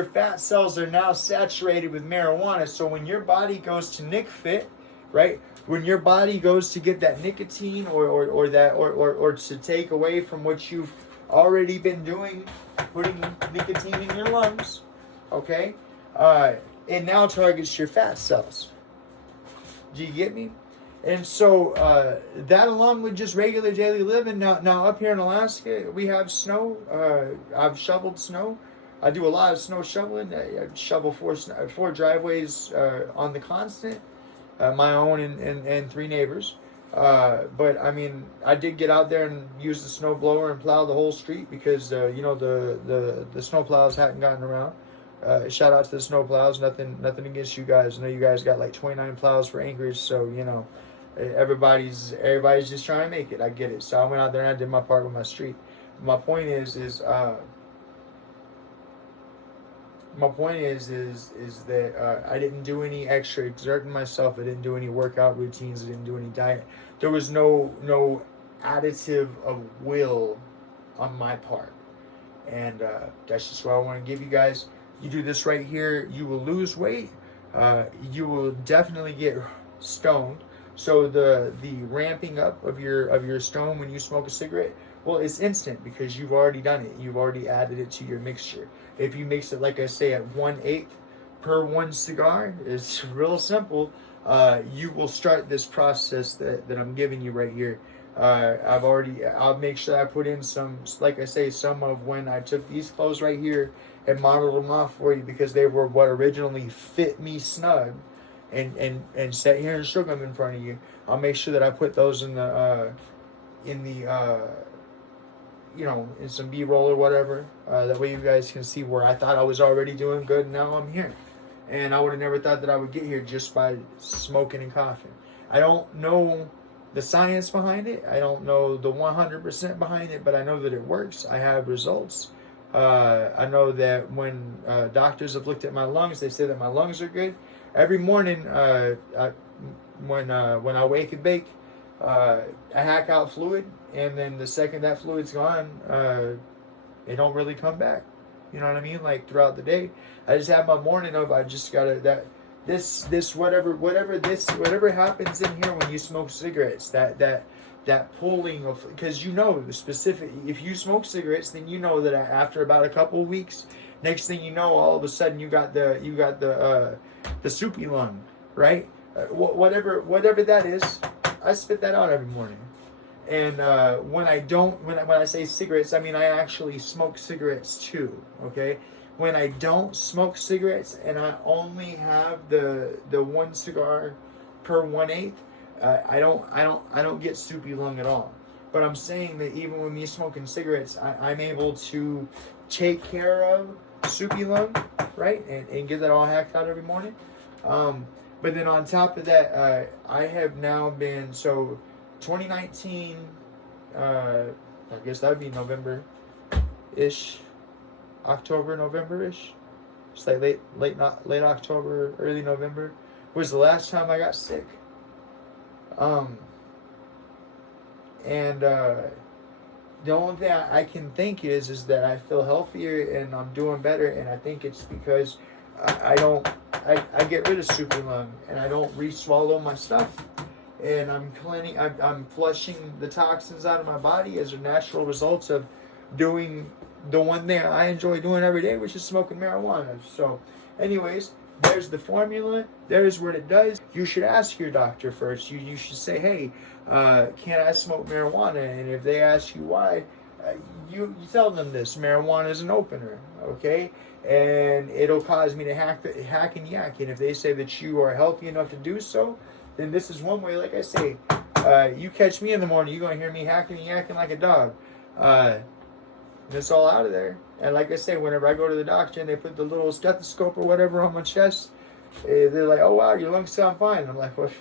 fat cells are now saturated with marijuana. So when your body goes to nick fit, right? When your body goes to get that nicotine or to take away from what you've already been doing, putting nicotine in your lungs, okay? It now targets your fat cells. Do you get me? And so that along with just regular daily living. Now up here in Alaska, we have snow. I've shoveled snow. I do a lot of snow shoveling. I shovel four driveways on the constant. My own and three neighbors. But I mean, I did get out there and use the snow blower and plow the whole street because the snow plows hadn't gotten around. Shout out to the snow plows. Nothing against you guys. I know you guys got like 29 plows for Anchorage, so everybody's just trying to make it. I get it. So I went out there and I did my part with my street. My point is that I didn't do any extra exerting myself. I didn't do any workout routines. I didn't do any diet. There was no additive of will on my part. And that's just what I want to give you guys. You do this right here, you will lose weight. You will definitely get stoned. So the ramping up of your stone when you smoke a cigarette, well, it's instant because you've already done it. You've already added it to your mixture. If you mix it, like I say, at 1/8 per one cigar, it's real simple. You will start this process that I'm giving you right here. I'll make sure I put in some, like I say, some of when I took these clothes right here and modeled them off for you because they were what originally fit me snug and sat here and shook them in front of you. I'll make sure that I put those in some B-roll or whatever. That way you guys can see where I thought I was already doing good and now I'm here. And I would have never thought that I would get here just by smoking and coughing. I don't know the science behind it. I don't know the 100% behind it, but I know that it works. I have results. I know that when doctors have looked at my lungs, they say that my lungs are good. Every morning, when I wake and bake, I hack out fluid, and then the second that fluid's gone, it don't really come back. You know what I mean? Like throughout the day, I just have my morning of I just gotta whatever happens in here when you smoke cigarettes, that pulling of, because you know the specific, if you smoke cigarettes, then you know that after about a couple of weeks, next thing you know, all of a sudden you got the soupy lung, right? Whatever that is, I spit that out every morning. And when I say cigarettes, I mean I actually smoke cigarettes too. Okay, when I don't smoke cigarettes and I only have the one cigar per 1/8, I don't get soupy lung at all. But I'm saying that even with me smoking cigarettes, I'm able to take care of soupy lung, right, and get that all hacked out every morning. But then on top of that, I have now been, so 2019, I guess that would be November-ish, October, November-ish. It's like late October, early November was the last time I got sick. The only thing I can think is that I feel healthier and I'm doing better, and I think it's because I get rid of soupy lung and I don't re-swallow my stuff, and I'm flushing the toxins out of my body as a natural result of doing the one thing I enjoy doing every day, which is smoking marijuana. So anyways, there's the formula. There's what it does. You should ask your doctor first. You should say, hey, can I smoke marijuana? And if they ask you why, you tell them this. Marijuana is an opener, okay? And it'll cause me to hack and yak. And if they say that you are healthy enough to do so, then this is one way. Like I say, you catch me in the morning, you're going to hear me hacking and yakking like a dog. It's all out of there. And like I say, whenever I go to the doctor and they put the little stethoscope or whatever on my chest, they're like, oh, wow, your lungs sound fine. And I'm like, well, it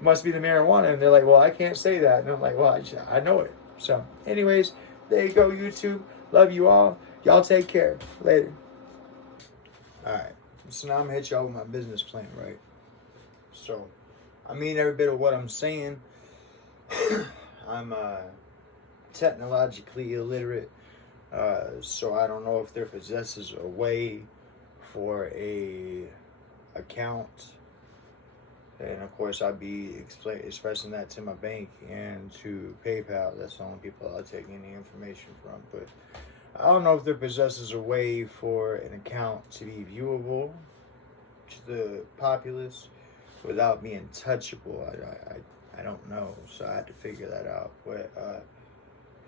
must be the marijuana. And they're like, well, I can't say that. And I'm like, well, I know it. So anyways, there you go, YouTube. Love you all. Y'all take care. Later. All right. So now I'm going to hit y'all with my business plan, right? So I mean every bit of what I'm saying. I'm technologically illiterate. So I don't know if there possesses a way for a account, and of course I'll be expressing that to my bank and to PayPal. That's the only people I'll take any information from. But I don't know if there possesses a way for an account to be viewable to the populace without being touchable. I don't know, so I had to figure that out. But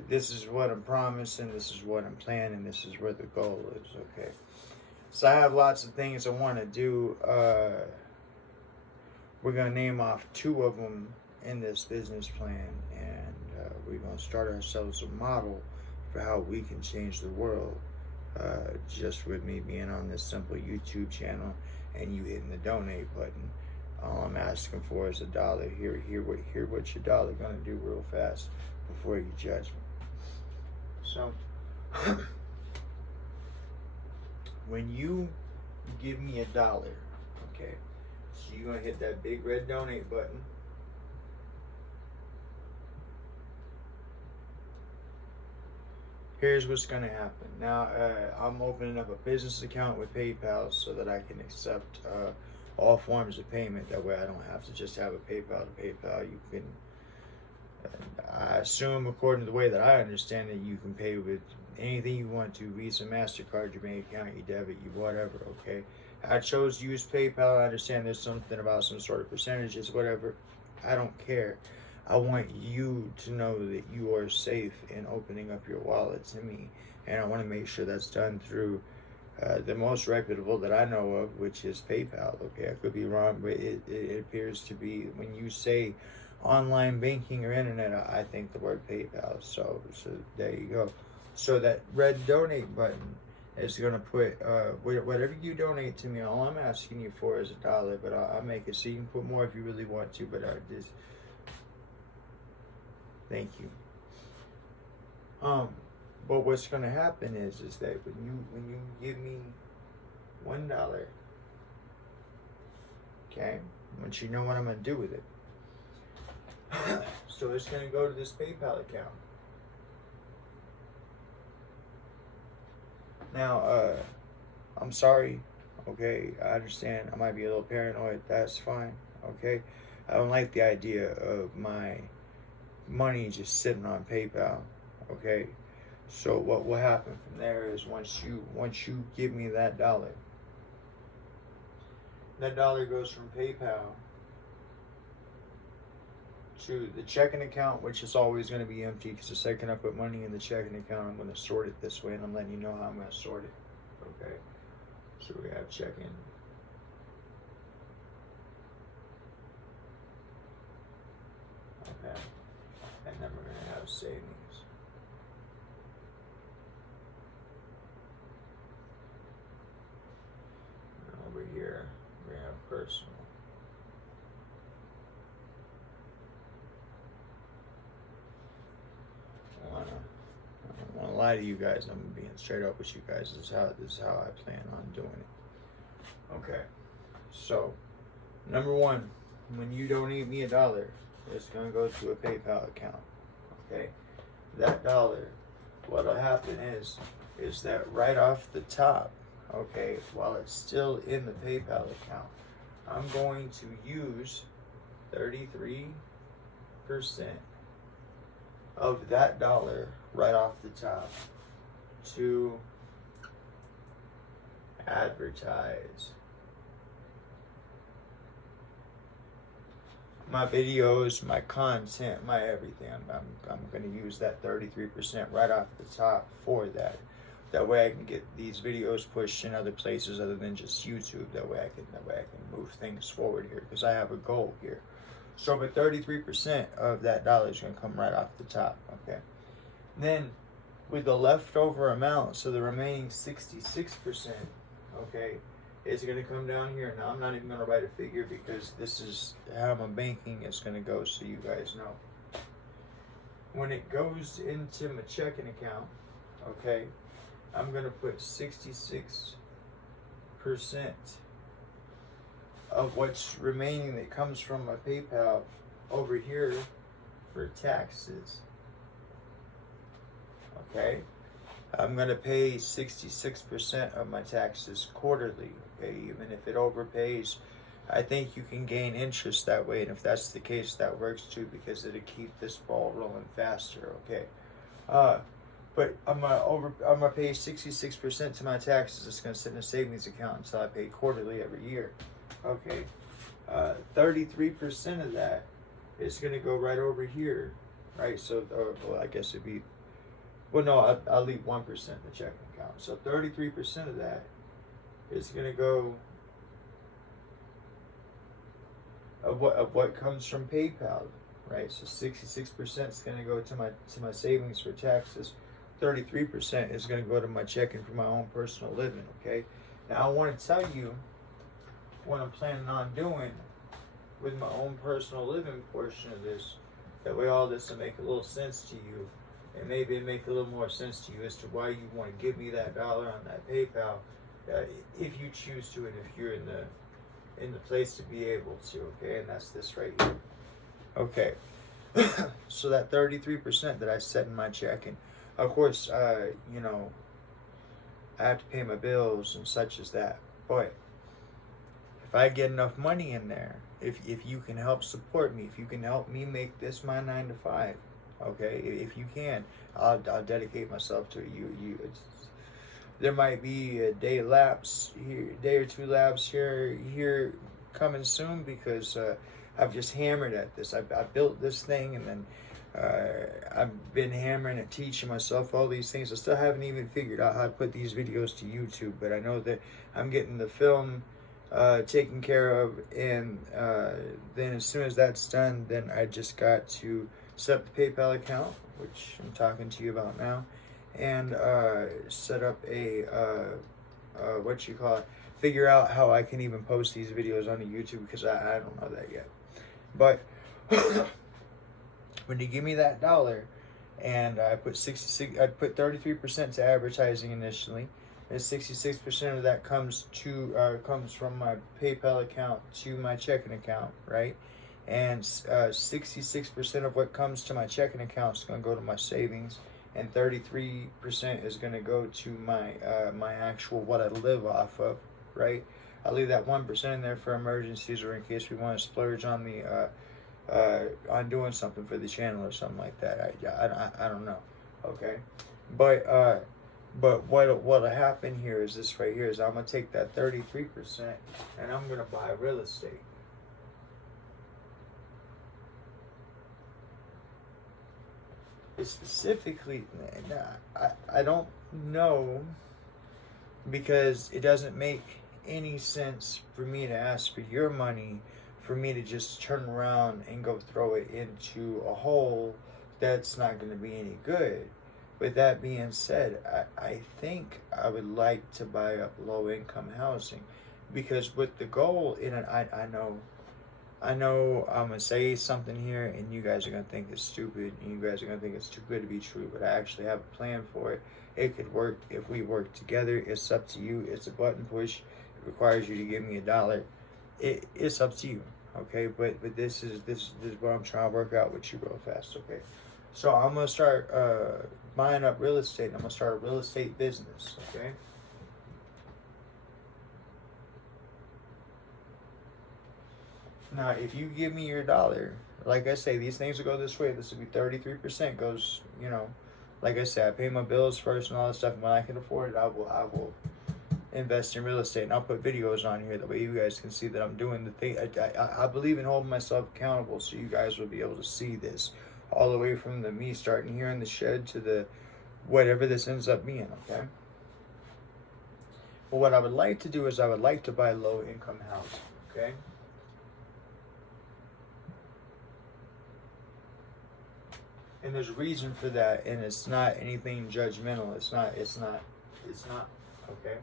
this is what I'm promising, this is what I'm planning, this is where the goal is, okay? So I have lots of things I want to do. We're going to name off 2 of them in this business plan, and we're going to start ourselves a model for how we can change the world, just with me being on this simple YouTube channel and you hitting the donate button. All I'm asking for is $1. Hear what your $1 going to do real fast before you judge me. So, when you give me $1, okay, so you're going to hit that big red donate button. Here's what's going to happen. Now, I'm opening up a business account with PayPal so that I can accept all forms of payment. That way I don't have to just have a PayPal to PayPal. You can, I assume, according to the way that I understand it, you can pay with anything you want to: Visa, MasterCard, your bank account, your debit, your whatever, okay? I chose to use PayPal. I understand there's something about some sort of percentages, whatever. I don't care. I want you to know that you are safe in opening up your wallet to me. And I want to make sure that's done through the most reputable that I know of, which is PayPal, okay? I could be wrong, but it appears to be, when you say online banking or internet, I think the word PayPal. So there you go. So that red donate button is going to put whatever you donate to me. All I'm asking you for is $1, but I'll make it so you can put more if you really want to. But just thank you. But what's going to happen is that when you give me $1, okay, once you know what I'm going to do with it. So it's going to go to this PayPal account. Now, I'm sorry, okay, I understand I might be a little paranoid, that's fine, okay. I don't like the idea of my money just sitting on PayPal, okay. So what will happen from there is once you give me that dollar goes from PayPal to the checking account, which is always going to be empty because the second I put money in the checking account, I'm going to sort it this way, and I'm letting you know how I'm going to sort it. Okay, so we have checking. Okay, and then we're going to have savings. And over here, we have personal. I don't want to lie to you guys. I'm being straight up with you guys. This is how I plan on doing it. Okay. So, number one, when you donate me $1, it's gonna go to a PayPal account. Okay. That dollar, what'll happen is that right off the top, okay, while it's still in the PayPal account, I'm going to use 33% of that dollar right off the top to advertise my videos, my content, my everything. I'm going to use that 33% right off the top for that. That way I can get these videos pushed in other places other than just YouTube. That way I can move things forward here because I have a goal here. So, but 33% of that dollar is going to come right off the top, okay? Then, with the leftover amount, so the remaining 66%, okay, is going to come down here. Now, I'm not even going to write a figure because this is how my banking is going to go, so you guys know. When it goes into my checking account, okay, I'm going to put 66% of what's remaining that comes from my PayPal over here for taxes. Okay, I'm going to pay 66% of my taxes quarterly. Okay, even if it overpays, I think you can gain interest that way, and if that's the case, that works too because it'll keep this ball rolling faster. Okay, but I'm gonna pay 66% to my taxes. It's gonna sit in a savings account until I pay quarterly every year. Okay, 33% of that is going to go right over here, right? So, well, I guess it'd be, well, no, I'll leave 1% in the checking account. So 33% of that is going to go of what comes from PayPal, right? So 66% is going to go to my savings for taxes. 33% is going to go to my checking for my own personal living. Okay. Now I want to tell you what I'm planning on doing with my own personal living portion of this. That way all this will make a little sense to you, and maybe it make a little more sense to you as to why you want to give me that dollar on that PayPal, if you choose to, and if you're in the place to be able to. Okay, and that's this right here. Okay, so that 33% that I set in my checking, of course, you know, I have to pay my bills and such as that, but if I get enough money in there, if you can help support me, if you can help me make this my 9 to 5, okay, if you can, I'll dedicate myself to it. There might be a day or two lapse here coming soon because I've just hammered at this. I built this thing, and then I've been hammering and teaching myself all these things. I still haven't even figured out how to put these videos to YouTube, but I know that I'm getting the film taken care of, and then as soon as that's done, then I just got to set up the PayPal account, which I'm talking to you about now, and set up a figure out how I can even post these videos onto YouTube, because I don't know that yet. But when you give me that dollar, and I put 66. I put 33% to advertising initially, and 66% of that comes from my PayPal account to my checking account, right? And 66% of what comes to my checking account is going to go to my savings, and 33% is going to go to my my actual what I live off of, right? I leave that 1% in there for emergencies or in case we want to splurge on the on doing something for the channel or something like that. I don't know, okay, but what'll happen here is this right here is I'm gonna take that 33% and I'm gonna buy real estate. It's specifically, I don't know, because it doesn't make any sense for me to ask for your money, for me to just turn around and go throw it into a hole that's not going to be any good. With that being said, I think I would like to buy up low income housing, because with the goal in it, I know I'm going to say something here and you guys are going to think it's stupid and you guys are going to think it's too good to be true, but I actually have a plan for it. It could work if we work together. It's up to you. It's a button push. It requires you to give me $1. It's up to you, okay? But this is what I'm trying to work out with you real fast, okay? So I'm going to start buying up real estate. I'm going to start a real estate business, okay? Now, if you give me your $1, like I say, these things will go this way. This will be 33% goes, like I said, I pay my bills first and all that stuff. And when I can afford it, I will invest in real estate. And I'll put videos on here. That way you guys can see that I'm doing the thing. I believe in holding myself accountable, so you guys will be able to see this. All the way from me starting here in the shed to the whatever this ends up being, okay? But what I would like to do is I would like to buy low income housing, okay? And there's a reason for that, and it's not anything judgmental. It's not, okay?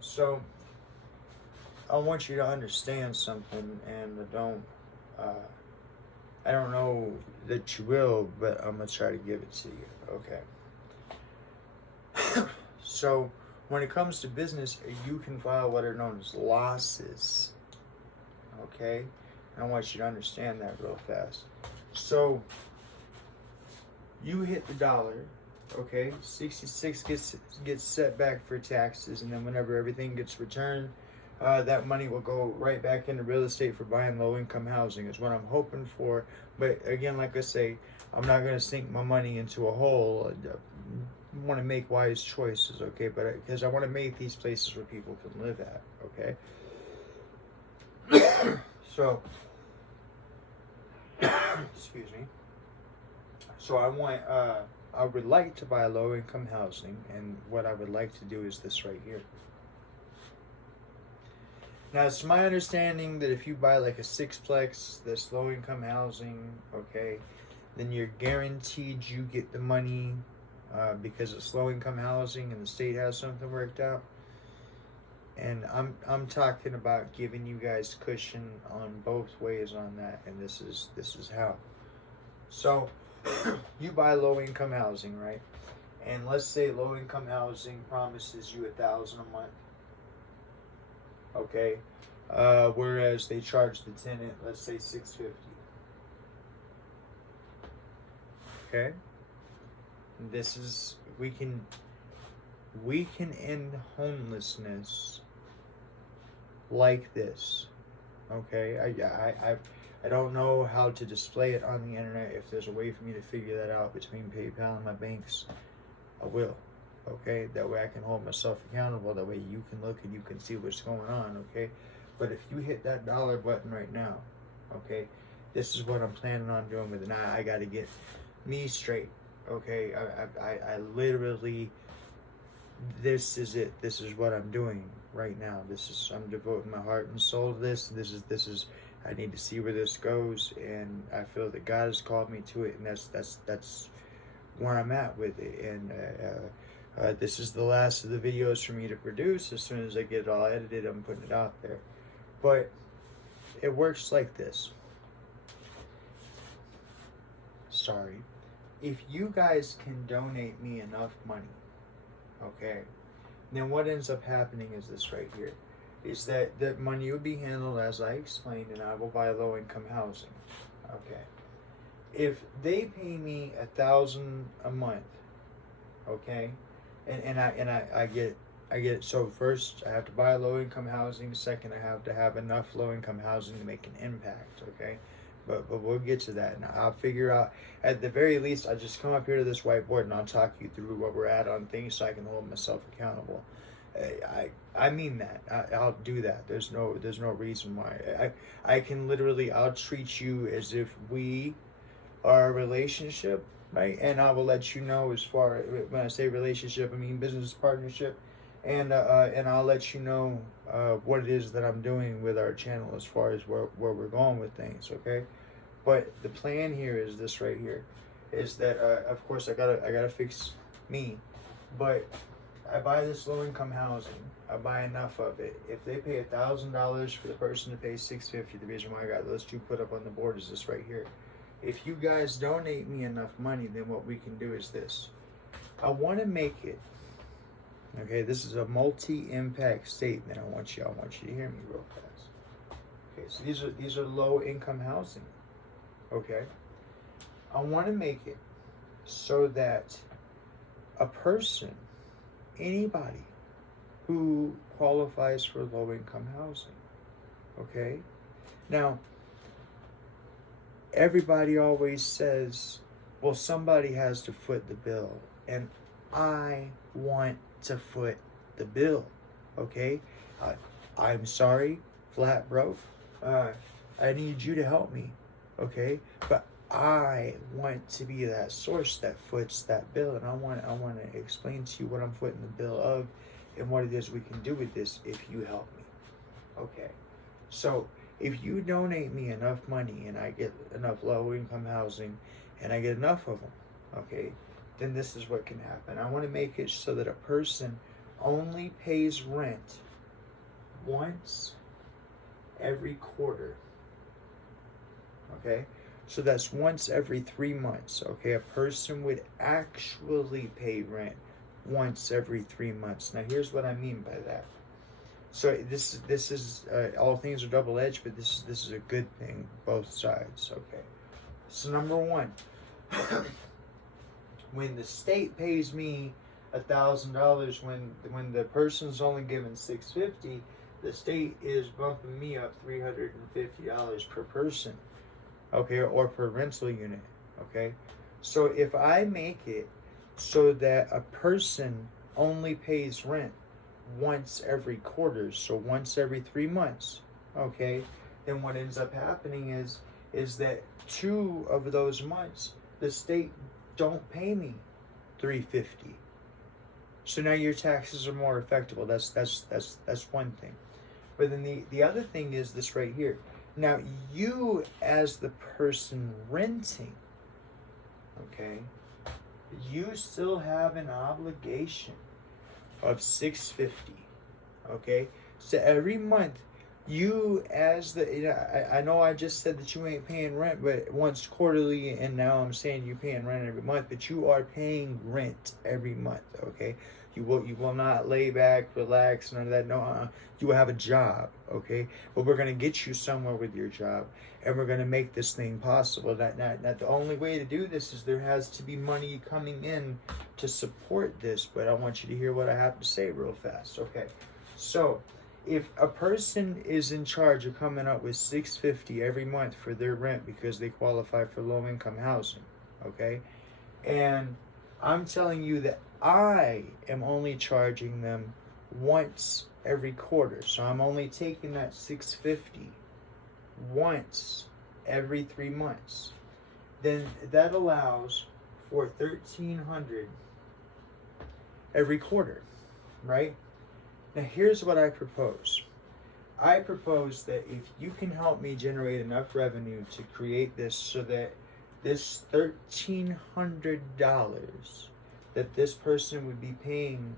So, I want you to understand something, and I don't know that you will, but I'm going to try to give it to you, okay? So, when it comes to business, you can file what are known as losses, okay? And I want you to understand that real fast. So, you hit the $1, okay? 66 gets set back for taxes, and then whenever everything gets returned, that money will go right back into real estate for buying low-income housing is what I'm hoping for. But again, like I say, I'm not going to sink my money into a hole. I want to make wise choices, okay? But because I want to make these places where people can live at, okay? So, excuse me. So I would like to buy low income housing, and what I would like to do is this right here. Now, it's my understanding that if you buy like a sixplex, this low income housing, okay, then you're guaranteed you get the money because it's low income housing and the state has something worked out. And I'm talking about giving you guys cushion on both ways on that, and this is how. So, you buy low income housing, right? And let's say low income housing promises you $1,000 a month, okay? Whereas they charge the tenant, let's say $650. Okay? And this is we can end homelessness like this. Okay? I don't know how to display it on the internet. If there's a way for me to figure that out between PayPal and my banks, I will. Okay? That way I can hold myself accountable. That way you can look and you can see what's going on. Okay? But if you hit that $1 button right now, okay, this is what I'm planning on doing with it. Now I got to get me straight. Okay? I literally, this is it. This is what I'm doing right now. I'm devoting my heart and soul to this. This is I need to see where this goes, and I feel that God has called me to it, and that's where I'm at with it. And this is the last of the videos for me to produce. As soon as I get it all edited, I'm putting it out there. But it works like this. Sorry. if you guys can donate me enough money, okay, then what ends up happening is this right here, is that the money will be handled as I explained, and I will buy low-income housing. Okay. If they pay me $1,000 a month, okay, and I get so first I have to buy low-income housing. Second, I have to have enough low-income housing to make an impact. Okay. But we'll get to that, and I'll figure out. At the very least, I'll just come up here to this whiteboard and I'll talk you through what we're at on things so I can hold myself accountable. I mean that. I'll do that. There's no reason why. I can literally, I'll treat you as if we are a relationship, right? And I will let you know, as far when I say relationship, I mean business partnership, and I'll let you know what it is that I'm doing with our channel as far as where we're going with things, okay? But the plan here is this right here, is that of course I gotta fix me, but I buy this low income housing. I buy enough of it. If they pay $1,000 for the person to pay $650, the reason why I got those two put up on the board is this right here. If you guys donate me enough money, then what we can do is this. I want to make it. Okay, this is a multi-impact statement. I want you to hear me real fast. Okay, so these are low-income housing. Okay, I want to make it so that a person, anybody who qualifies for low-income housing. Okay, now everybody always says, well, somebody has to foot the bill, and I want to foot the bill. Okay, I'm sorry, flat broke. I need you to help me. Okay, but I want to be that source that foots that bill, and I want to explain to you what I'm footing the bill of and what it is we can do with this if you help me. Okay, so if you donate me enough money and I get enough low-income housing and I get enough of them, okay, then this is what can happen. I want to make it so that a person only pays rent once every quarter. Okay, so that's once every 3 months. Okay, a person would actually pay rent once every 3 months. Now here's what I mean by that. So this is all things are double-edged, but this is a good thing, both sides. Okay, so number one. When the state pays me $1,000, when the person's only given $650, the state is bumping me up $350 per person, okay, or per rental unit, okay. So if I make it so that a person only pays rent once every quarter, so once every 3 months, okay, then what ends up happening is that 2 of those months the state don't pay me $350. So now your taxes are more effective. That's one thing. But then the other thing is this right here. Now you as the person renting, okay, you still have an obligation of $650. Okay? So every month you as the, I know I just said that you ain't paying rent but once quarterly, and now I'm saying you're paying rent every month, but you are paying rent every month. Okay, you will not lay back, relax, none of that. No, you will have a job. Okay, but we're gonna get you somewhere with your job, and we're gonna make this thing possible. Not the only way to do this is there has to be money coming in to support this. But I want you to hear what I have to say real fast. Okay, so if a person is in charge of coming up with $650 every month for their rent because they qualify for low-income housing, okay, and I'm telling you that I am only charging them once every quarter, so I'm only taking that $650 once every 3 months, then that allows for $1,300 every quarter, right? Now here's what I propose. I propose that if you can help me generate enough revenue to create this so that this $1,300 that this person would be paying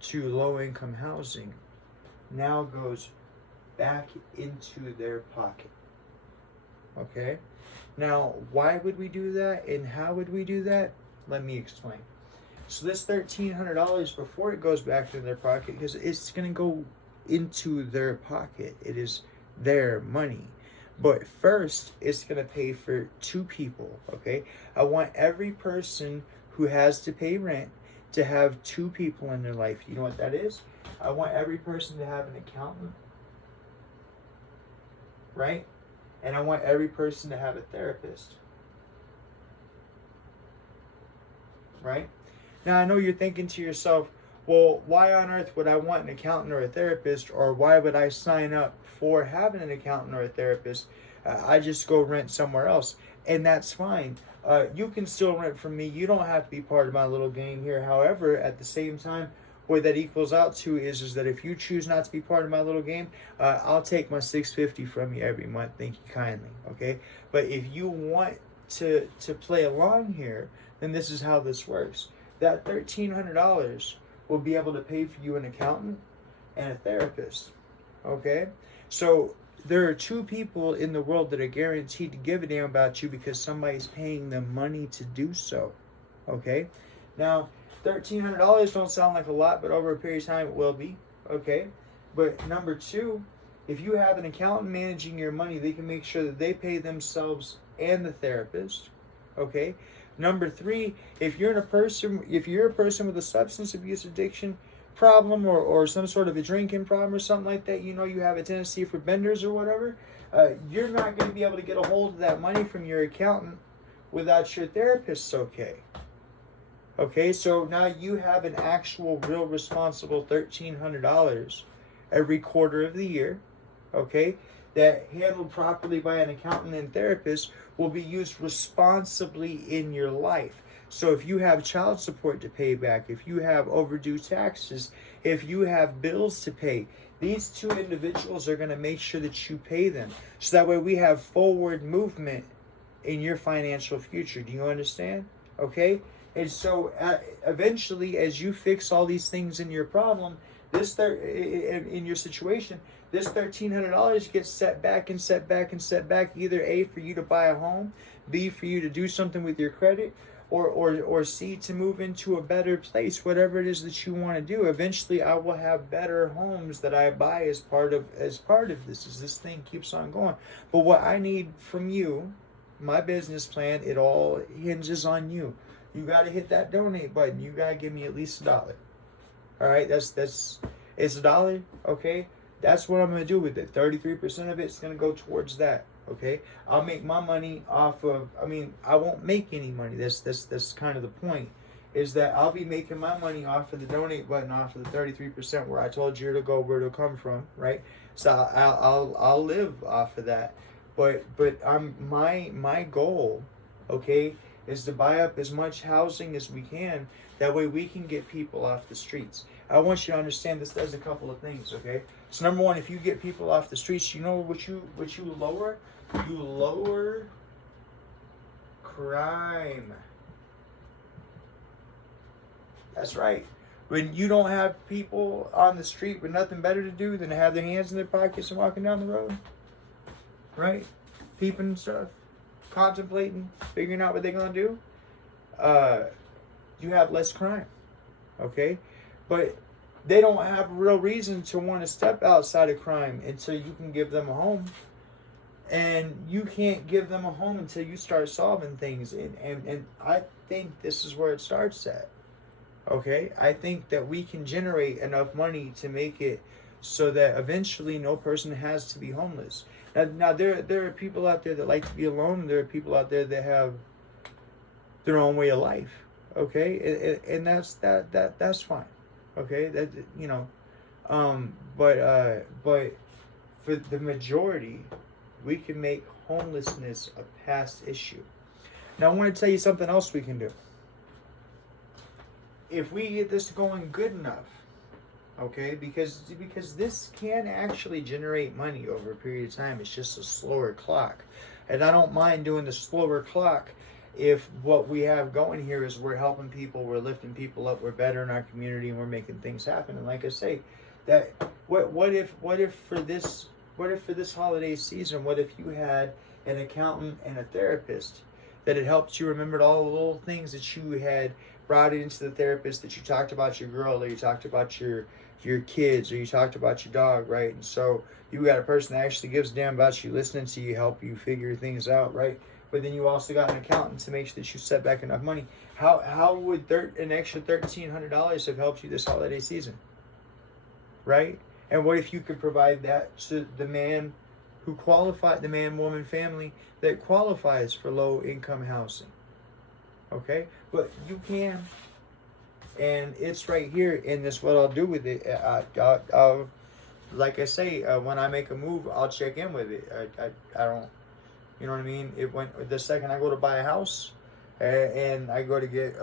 to low-income housing now goes back into their pocket. Okay? Now, why would we do that and how would we do that? Let me explain. So this $1,300, before it goes back into their pocket, because it's going to go into their pocket. It is their money. But first, it's going to pay for two people, okay? I want every person who has to pay rent to have two people in their life. You know what that is? I want every person to have an accountant, right? And I want every person to have a therapist, right? Now, I know you're thinking to yourself, well, why on earth would I want an accountant or a therapist, or why would I sign up for having an accountant or a therapist? I just go rent somewhere else, and that's fine. You can still rent from me. You don't have to be part of my little game here. However, at the same time, what that equals out to is that if you choose not to be part of my little game, I'll take my $650 from you every month. Thank you kindly. Okay, but if you want to play along here, then this is how this works. That $1,300 will be able to pay for you an accountant and a therapist. Okay, so there are two people in the world that are guaranteed to give a damn about you because somebody's paying them money to do so. Okay, now $1,300 don't sound like a lot, but over a period of time it will be. Okay, but number two, if you have an accountant managing your money, they can make sure that they pay themselves and the therapist. Okay. Number three, if you're a person with a substance abuse addiction problem, or some sort of a drinking problem or something like that, you know, you have a tendency for benders or whatever, you're not going to be able to get a hold of that money from your accountant without your therapist's okay. Okay, so now you have an actual, real responsible $1,300 every quarter of the year, okay, that handled properly by an accountant and therapist will be used responsibly in your life. So if you have child support to pay back, if you have overdue taxes, if you have bills to pay, these two individuals are going to make sure that you pay them. So that way we have forward movement in your financial future. Do you understand? Okay? And so eventually, as you fix all these things in your problem, in your situation, this $1,300 gets set back and set back and set back. Either A, for you to buy a home, B, for you to do something with your credit, or C, to move into a better place. Whatever it is that you want to do. Eventually, I will have better homes that I buy as part of this. As this thing keeps on going. But what I need from you, my business plan, it all hinges on you. You got to hit that donate button. You got to give me at least $1. All right, it's $1. Okay. That's what I'm going to do with it. 33% of it's going to go towards that, okay? I'll make my money off of, I won't make any money. That's kind of the point, is that I'll be making my money off of the donate button, off of the 33% where I told you to go, where it'll come from, right? So I'll live off of that. But my goal, okay, is to buy up as much housing as we can. That way we can get people off the streets. I want you to understand this does a couple of things, okay? So number one, if you get people off the streets, you know what you lower? You lower crime. That's right. When you don't have people on the street with nothing better to do than to have their hands in their pockets and walking down the road, right? Peeping stuff, contemplating, figuring out what they're going to do, you have less crime, okay? But they don't have a real reason to want to step outside of crime until you can give them a home. And you can't give them a home until you start solving things. And I think this is where it starts at. Okay? I think that we can generate enough money to make it so that eventually no person has to be homeless. Now there are people out there that like to be alone, and there are people out there that have their own way of life. Okay? And that's fine. Okay, that, you know, but for the majority, we can make homelessness a past issue. Now, I want to tell you something else we can do. If we get this going good enough, okay, because this can actually generate money over a period of time. It's just a slower clock, and I don't mind doing the slower clock. If what we have going here is we're helping people, we're lifting people up, we're better in our community, and we're making things happen. And like I say, that what if for this holiday season, what if you had an accountant, and a therapist, that it helps you remember all the little things that you had brought into the therapist, that you talked about your girl, or you talked about your kids, or you talked about your dog, right? And so you got a person that actually gives a damn about you, listening to you, help you figure things out, right? But then you also got an accountant to make sure that you set back enough money. How would an extra $1,300 have helped you this holiday season, right? And what if you could provide that to the man who qualified, the man, woman, family that qualifies for low income housing? Okay, but you can, and it's right here in this. What I'll do with it, I'll like I say, when I make a move, I'll check in with it. I don't, you know what I mean? It went the second I go to buy a house, and I go to get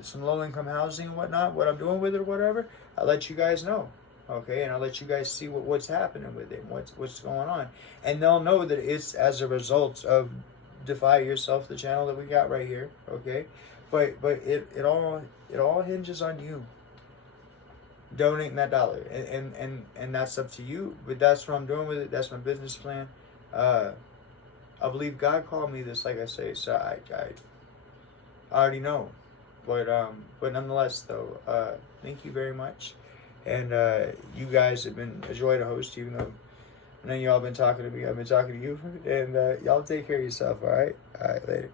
some low income housing and whatnot, what I'm doing with it or whatever, I'll let you guys know. Okay, and I'll let you guys see what's happening with it, what's going on, and they'll know that it's as a result of Defy Yourself, the channel that we got right here. Okay, but it all hinges on you donating that dollar, and that's up to you. But that's what I'm doing with it. That's my business plan. I believe God called me this, like I say, so I already know. But nonetheless, though, thank you very much. And you guys have been a joy to host, even though I know y'all been talking to me. I've been talking to you. And y'all take care of yourself, all right? All right, later.